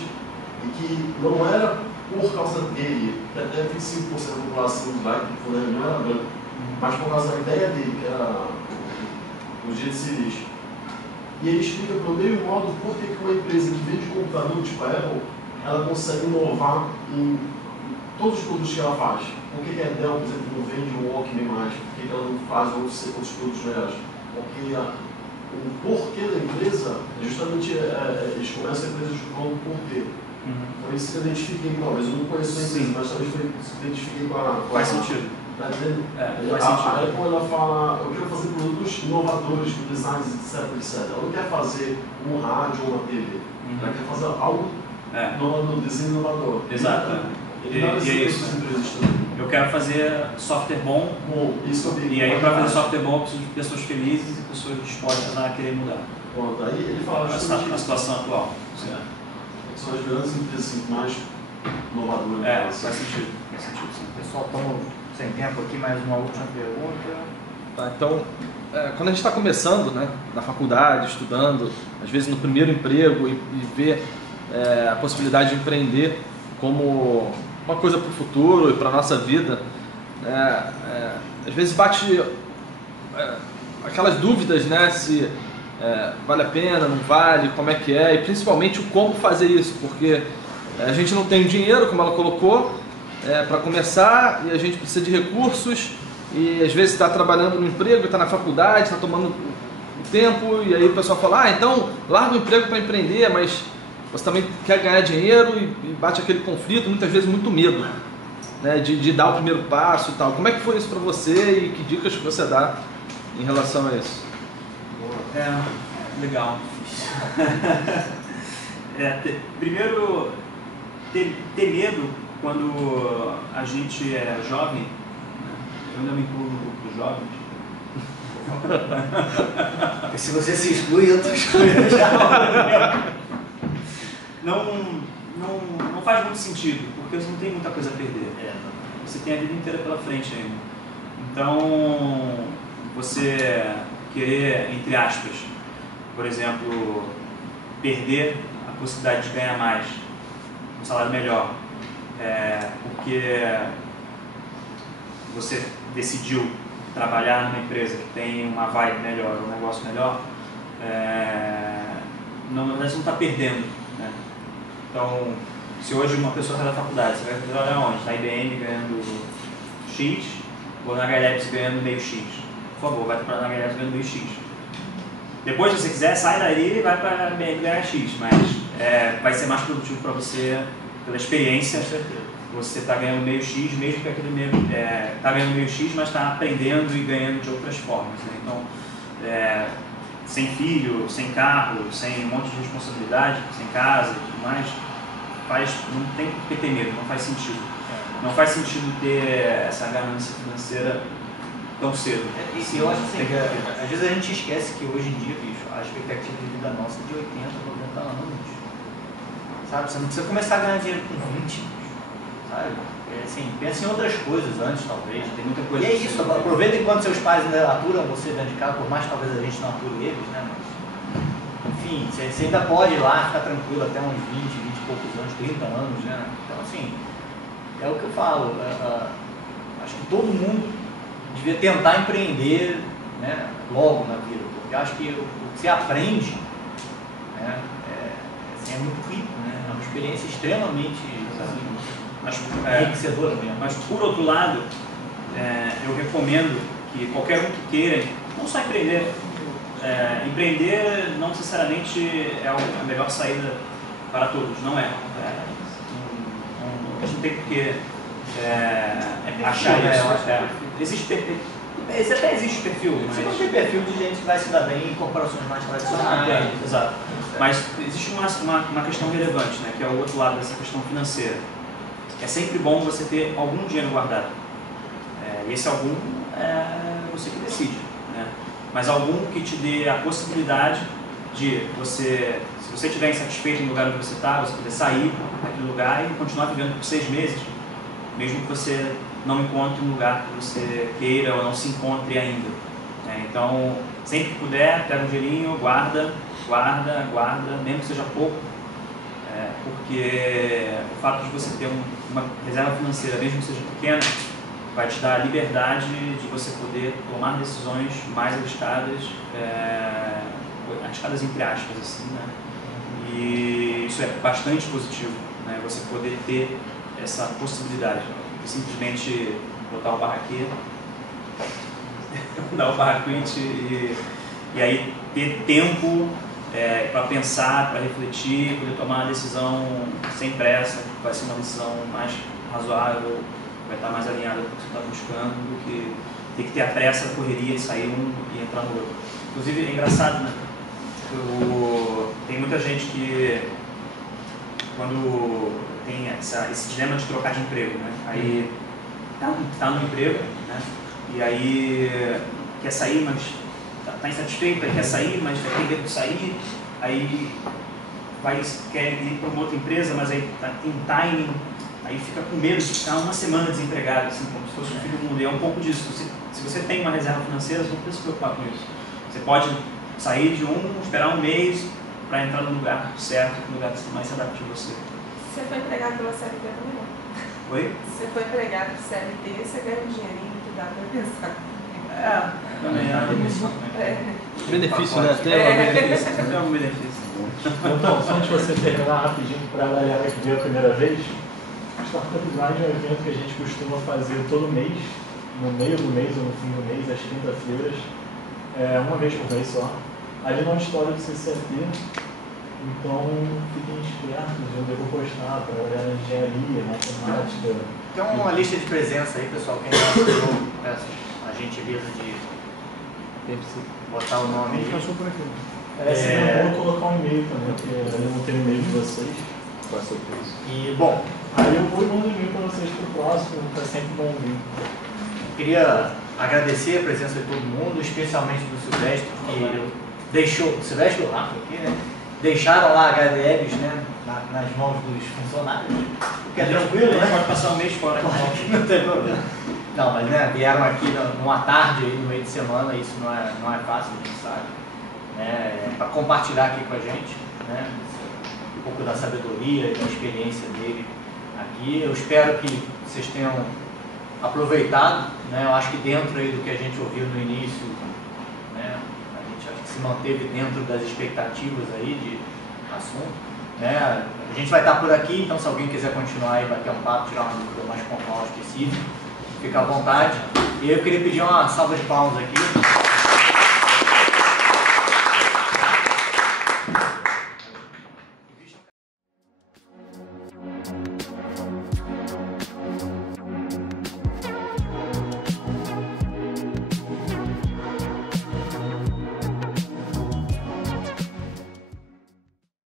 e que não era por causa dele, até 25% da população do like, não era branco, mas por causa da ideia dele, que era os direitos civis. E ele explica pelo meio modo por que uma empresa que vende computador, tipo a Apple, ela consegue inovar em todos os produtos que ela faz. Por que a Dell, por exemplo, não vende o Walkman mais? Por que ela não faz outros produtos melhores? Porque o porquê da empresa é justamente, eles começam a empresa julgando o porquê. Por isso que eu identifiquei, talvez eu não conheço a empresa, mas talvez eu identifiquei com a... Faz sentido. Tá entendendo? Faz sentido. A Apple ela fala, eu quero fazer produtos inovadores, com designs, etc. Ela não quer fazer um rádio ou uma TV. Ela quer fazer algo no desenho inovador. Exato. E é isso. Eu quero fazer software bom, e aí para fazer software bom eu preciso de pessoas felizes e pessoas dispostas a querer mudar. Bom, daí ele fala justamente a situação atual. São as grandes empresas mais inovadoras. Faz sentido. Sim. Pessoal, estamos sem tempo aqui, mais uma última pergunta. Tá, então, quando a gente está começando, né, na faculdade, estudando, às vezes no primeiro emprego e vê a possibilidade de empreender como uma coisa para o futuro e para a nossa vida, às vezes bate aquelas dúvidas, né, se vale a pena, não vale, como é que é, e principalmente o como fazer isso, porque a gente não tem dinheiro, como ela colocou, para começar, e a gente precisa de recursos, e às vezes está trabalhando no emprego, está na faculdade, está tomando tempo, e aí o pessoal fala, então larga o emprego para empreender, mas você também quer ganhar dinheiro e bate aquele conflito, muitas vezes muito medo, né, de dar o primeiro passo e tal. Como é que foi isso para você e que dicas que você dá em relação a isso? Legal. Primeiro, ter medo quando a gente é jovem, eu ainda me incluo no grupo dos jovens, Porque se você se exclui, eu estou excluído já. Não faz muito sentido, porque você não tem muita coisa a perder. Você tem a vida inteira pela frente ainda. Então, você querer, entre aspas, por exemplo, perder a possibilidade de ganhar mais, um salário melhor, porque você decidiu trabalhar numa empresa que tem uma vibe melhor, um negócio melhor, na verdade você não está perdendo, né? Então, se hoje uma pessoa sai da faculdade, você vai trabalhar onde? Na IBM ganhando X ou na HLabs ganhando meio X? Por favor, vai trabalhar na HLabs ganhando meio X. Depois, se você quiser, sai daí e vai para a IBM ganhar X, mas vai ser mais produtivo para você pela experiência. Você está ganhando meio X, mesmo que aquele meio está ganhando meio X, mas está aprendendo e ganhando de outras formas, né? Então, sem filho, sem carro, sem um monte de responsabilidade, sem casa e tudo mais, não tem por que ter medo, não faz sentido. Não faz sentido ter essa ganância financeira tão cedo. E eu acho assim, às vezes a gente esquece que hoje em dia, bicho, a expectativa de vida nossa é de 80, 90 anos. Sabe? Você não precisa começar a ganhar dinheiro com 20, sabe? Assim, pensa em outras coisas antes, talvez. Tem muita coisa. E é isso, aproveita enquanto seus pais ainda aturam você dentro de casa, por mais que talvez a gente não ature eles, né? Mas, enfim, você ainda pode ir lá, ficar tranquilo até uns 20 e poucos anos, 30 anos, né? Então, assim, é o que eu falo. Acho que todo mundo devia tentar empreender, né, logo na vida, porque acho que o que você aprende, né, é muito rico, né? É uma experiência extremamente enriquecedora mesmo. Mas, por outro lado, eu recomendo que qualquer um que queira, não só empreender, empreender não necessariamente é a melhor saída para todos, não é. A gente tem que achar isso. Até existe perfil. Você não tem perfil de gente que vai se dar bem em corporações mais tradicionais. Exato. Mas existe uma questão relevante, né, que é o outro lado dessa questão financeira. É sempre bom você ter algum dinheiro guardado. E esse algum você que decide, né? Mas algum que te dê a possibilidade de você, se você estiver insatisfeito no lugar onde você está, você poder sair daquele lugar e continuar vivendo por 6 meses, mesmo que você não encontre um lugar que você queira ou não se encontre ainda. Então, sempre que puder, pega um dinheirinho, guarda, mesmo que seja pouco, porque o fato de você ter uma reserva financeira, mesmo que seja pequena, vai te dar a liberdade de você poder tomar decisões mais arriscadas, arriscadas entre aspas, assim, né? E isso é bastante positivo, né? Você poder ter essa possibilidade, simplesmente botar o barraquete, dar o barraquete e aí ter tempo para pensar, para refletir, poder tomar uma decisão sem pressa, que vai ser uma decisão mais razoável, vai estar mais alinhada com o que você está buscando, do que ter que ter a pressa, a correria e sair um e entrar no outro. Inclusive, é engraçado, né? Tem muita gente que, quando tem esse dilema de trocar de emprego, né? Aí está no emprego, né? E aí quer sair, mas está insatisfeito, aí quer sair, mas tem medo de sair, aí quer ir para uma outra empresa, mas aí tem timing, aí fica com medo de ficar uma semana desempregado, assim, como se fosse um fim do mundo. E é um pouco disso. Se você tem uma reserva financeira, você não precisa se preocupar com isso. Você pode sair de esperar um mês para entrar no lugar certo, no lugar que mais se adapte a você. Você foi empregado pela CLT também não? Oi? Você foi empregado pela CLT, você ganha um dinheirinho que dá para pensar. Também é demissão. Benefício, né? Tem um benefício. Então, só antes de você terminar rapidinho para a galera que veio a primeira vez, o Startup Grind é um evento que a gente costuma fazer todo mês, no meio do mês ou no fim do mês, às quinta-feiras, uma vez por mês só, ali no auditório do CCAP. Então, fiquem espertos, eu devo postar para a galera de engenharia, matemática. Tem uma lista de presença aí, pessoal, quem já pegou a gentileza de botar o nome aí. Se não, vou colocar um e-mail também, porque eu não tenho e-mail de vocês. E, bom, aí eu vou mandar um e-mail para vocês para o próximo, está sempre bom vir. queria agradecer a presença de todo mundo, especialmente do Silvestre, que deixou, Silvestre e o Rafa aqui, né? Deixaram lá a HDLs, né, nas mãos dos funcionários, o que é tranquilo, né? Pode passar um mês fora. Não tem problema. Não, mas né, vieram aqui numa tarde, aí, no meio de semana, isso não é fácil, a gente sabe, né, para compartilhar aqui com a gente, né, um pouco da sabedoria e da experiência dele aqui. Eu espero que vocês tenham aproveitado, né, eu acho que dentro aí do que a gente ouviu no início, né, a gente acho que se manteve dentro das expectativas aí de assunto, né, a gente vai estar por aqui, então se alguém quiser continuar aí, bater um papo, tirar uma dúvida mais pontual específica, fica à vontade. E eu queria pedir uma salva de palmas aqui.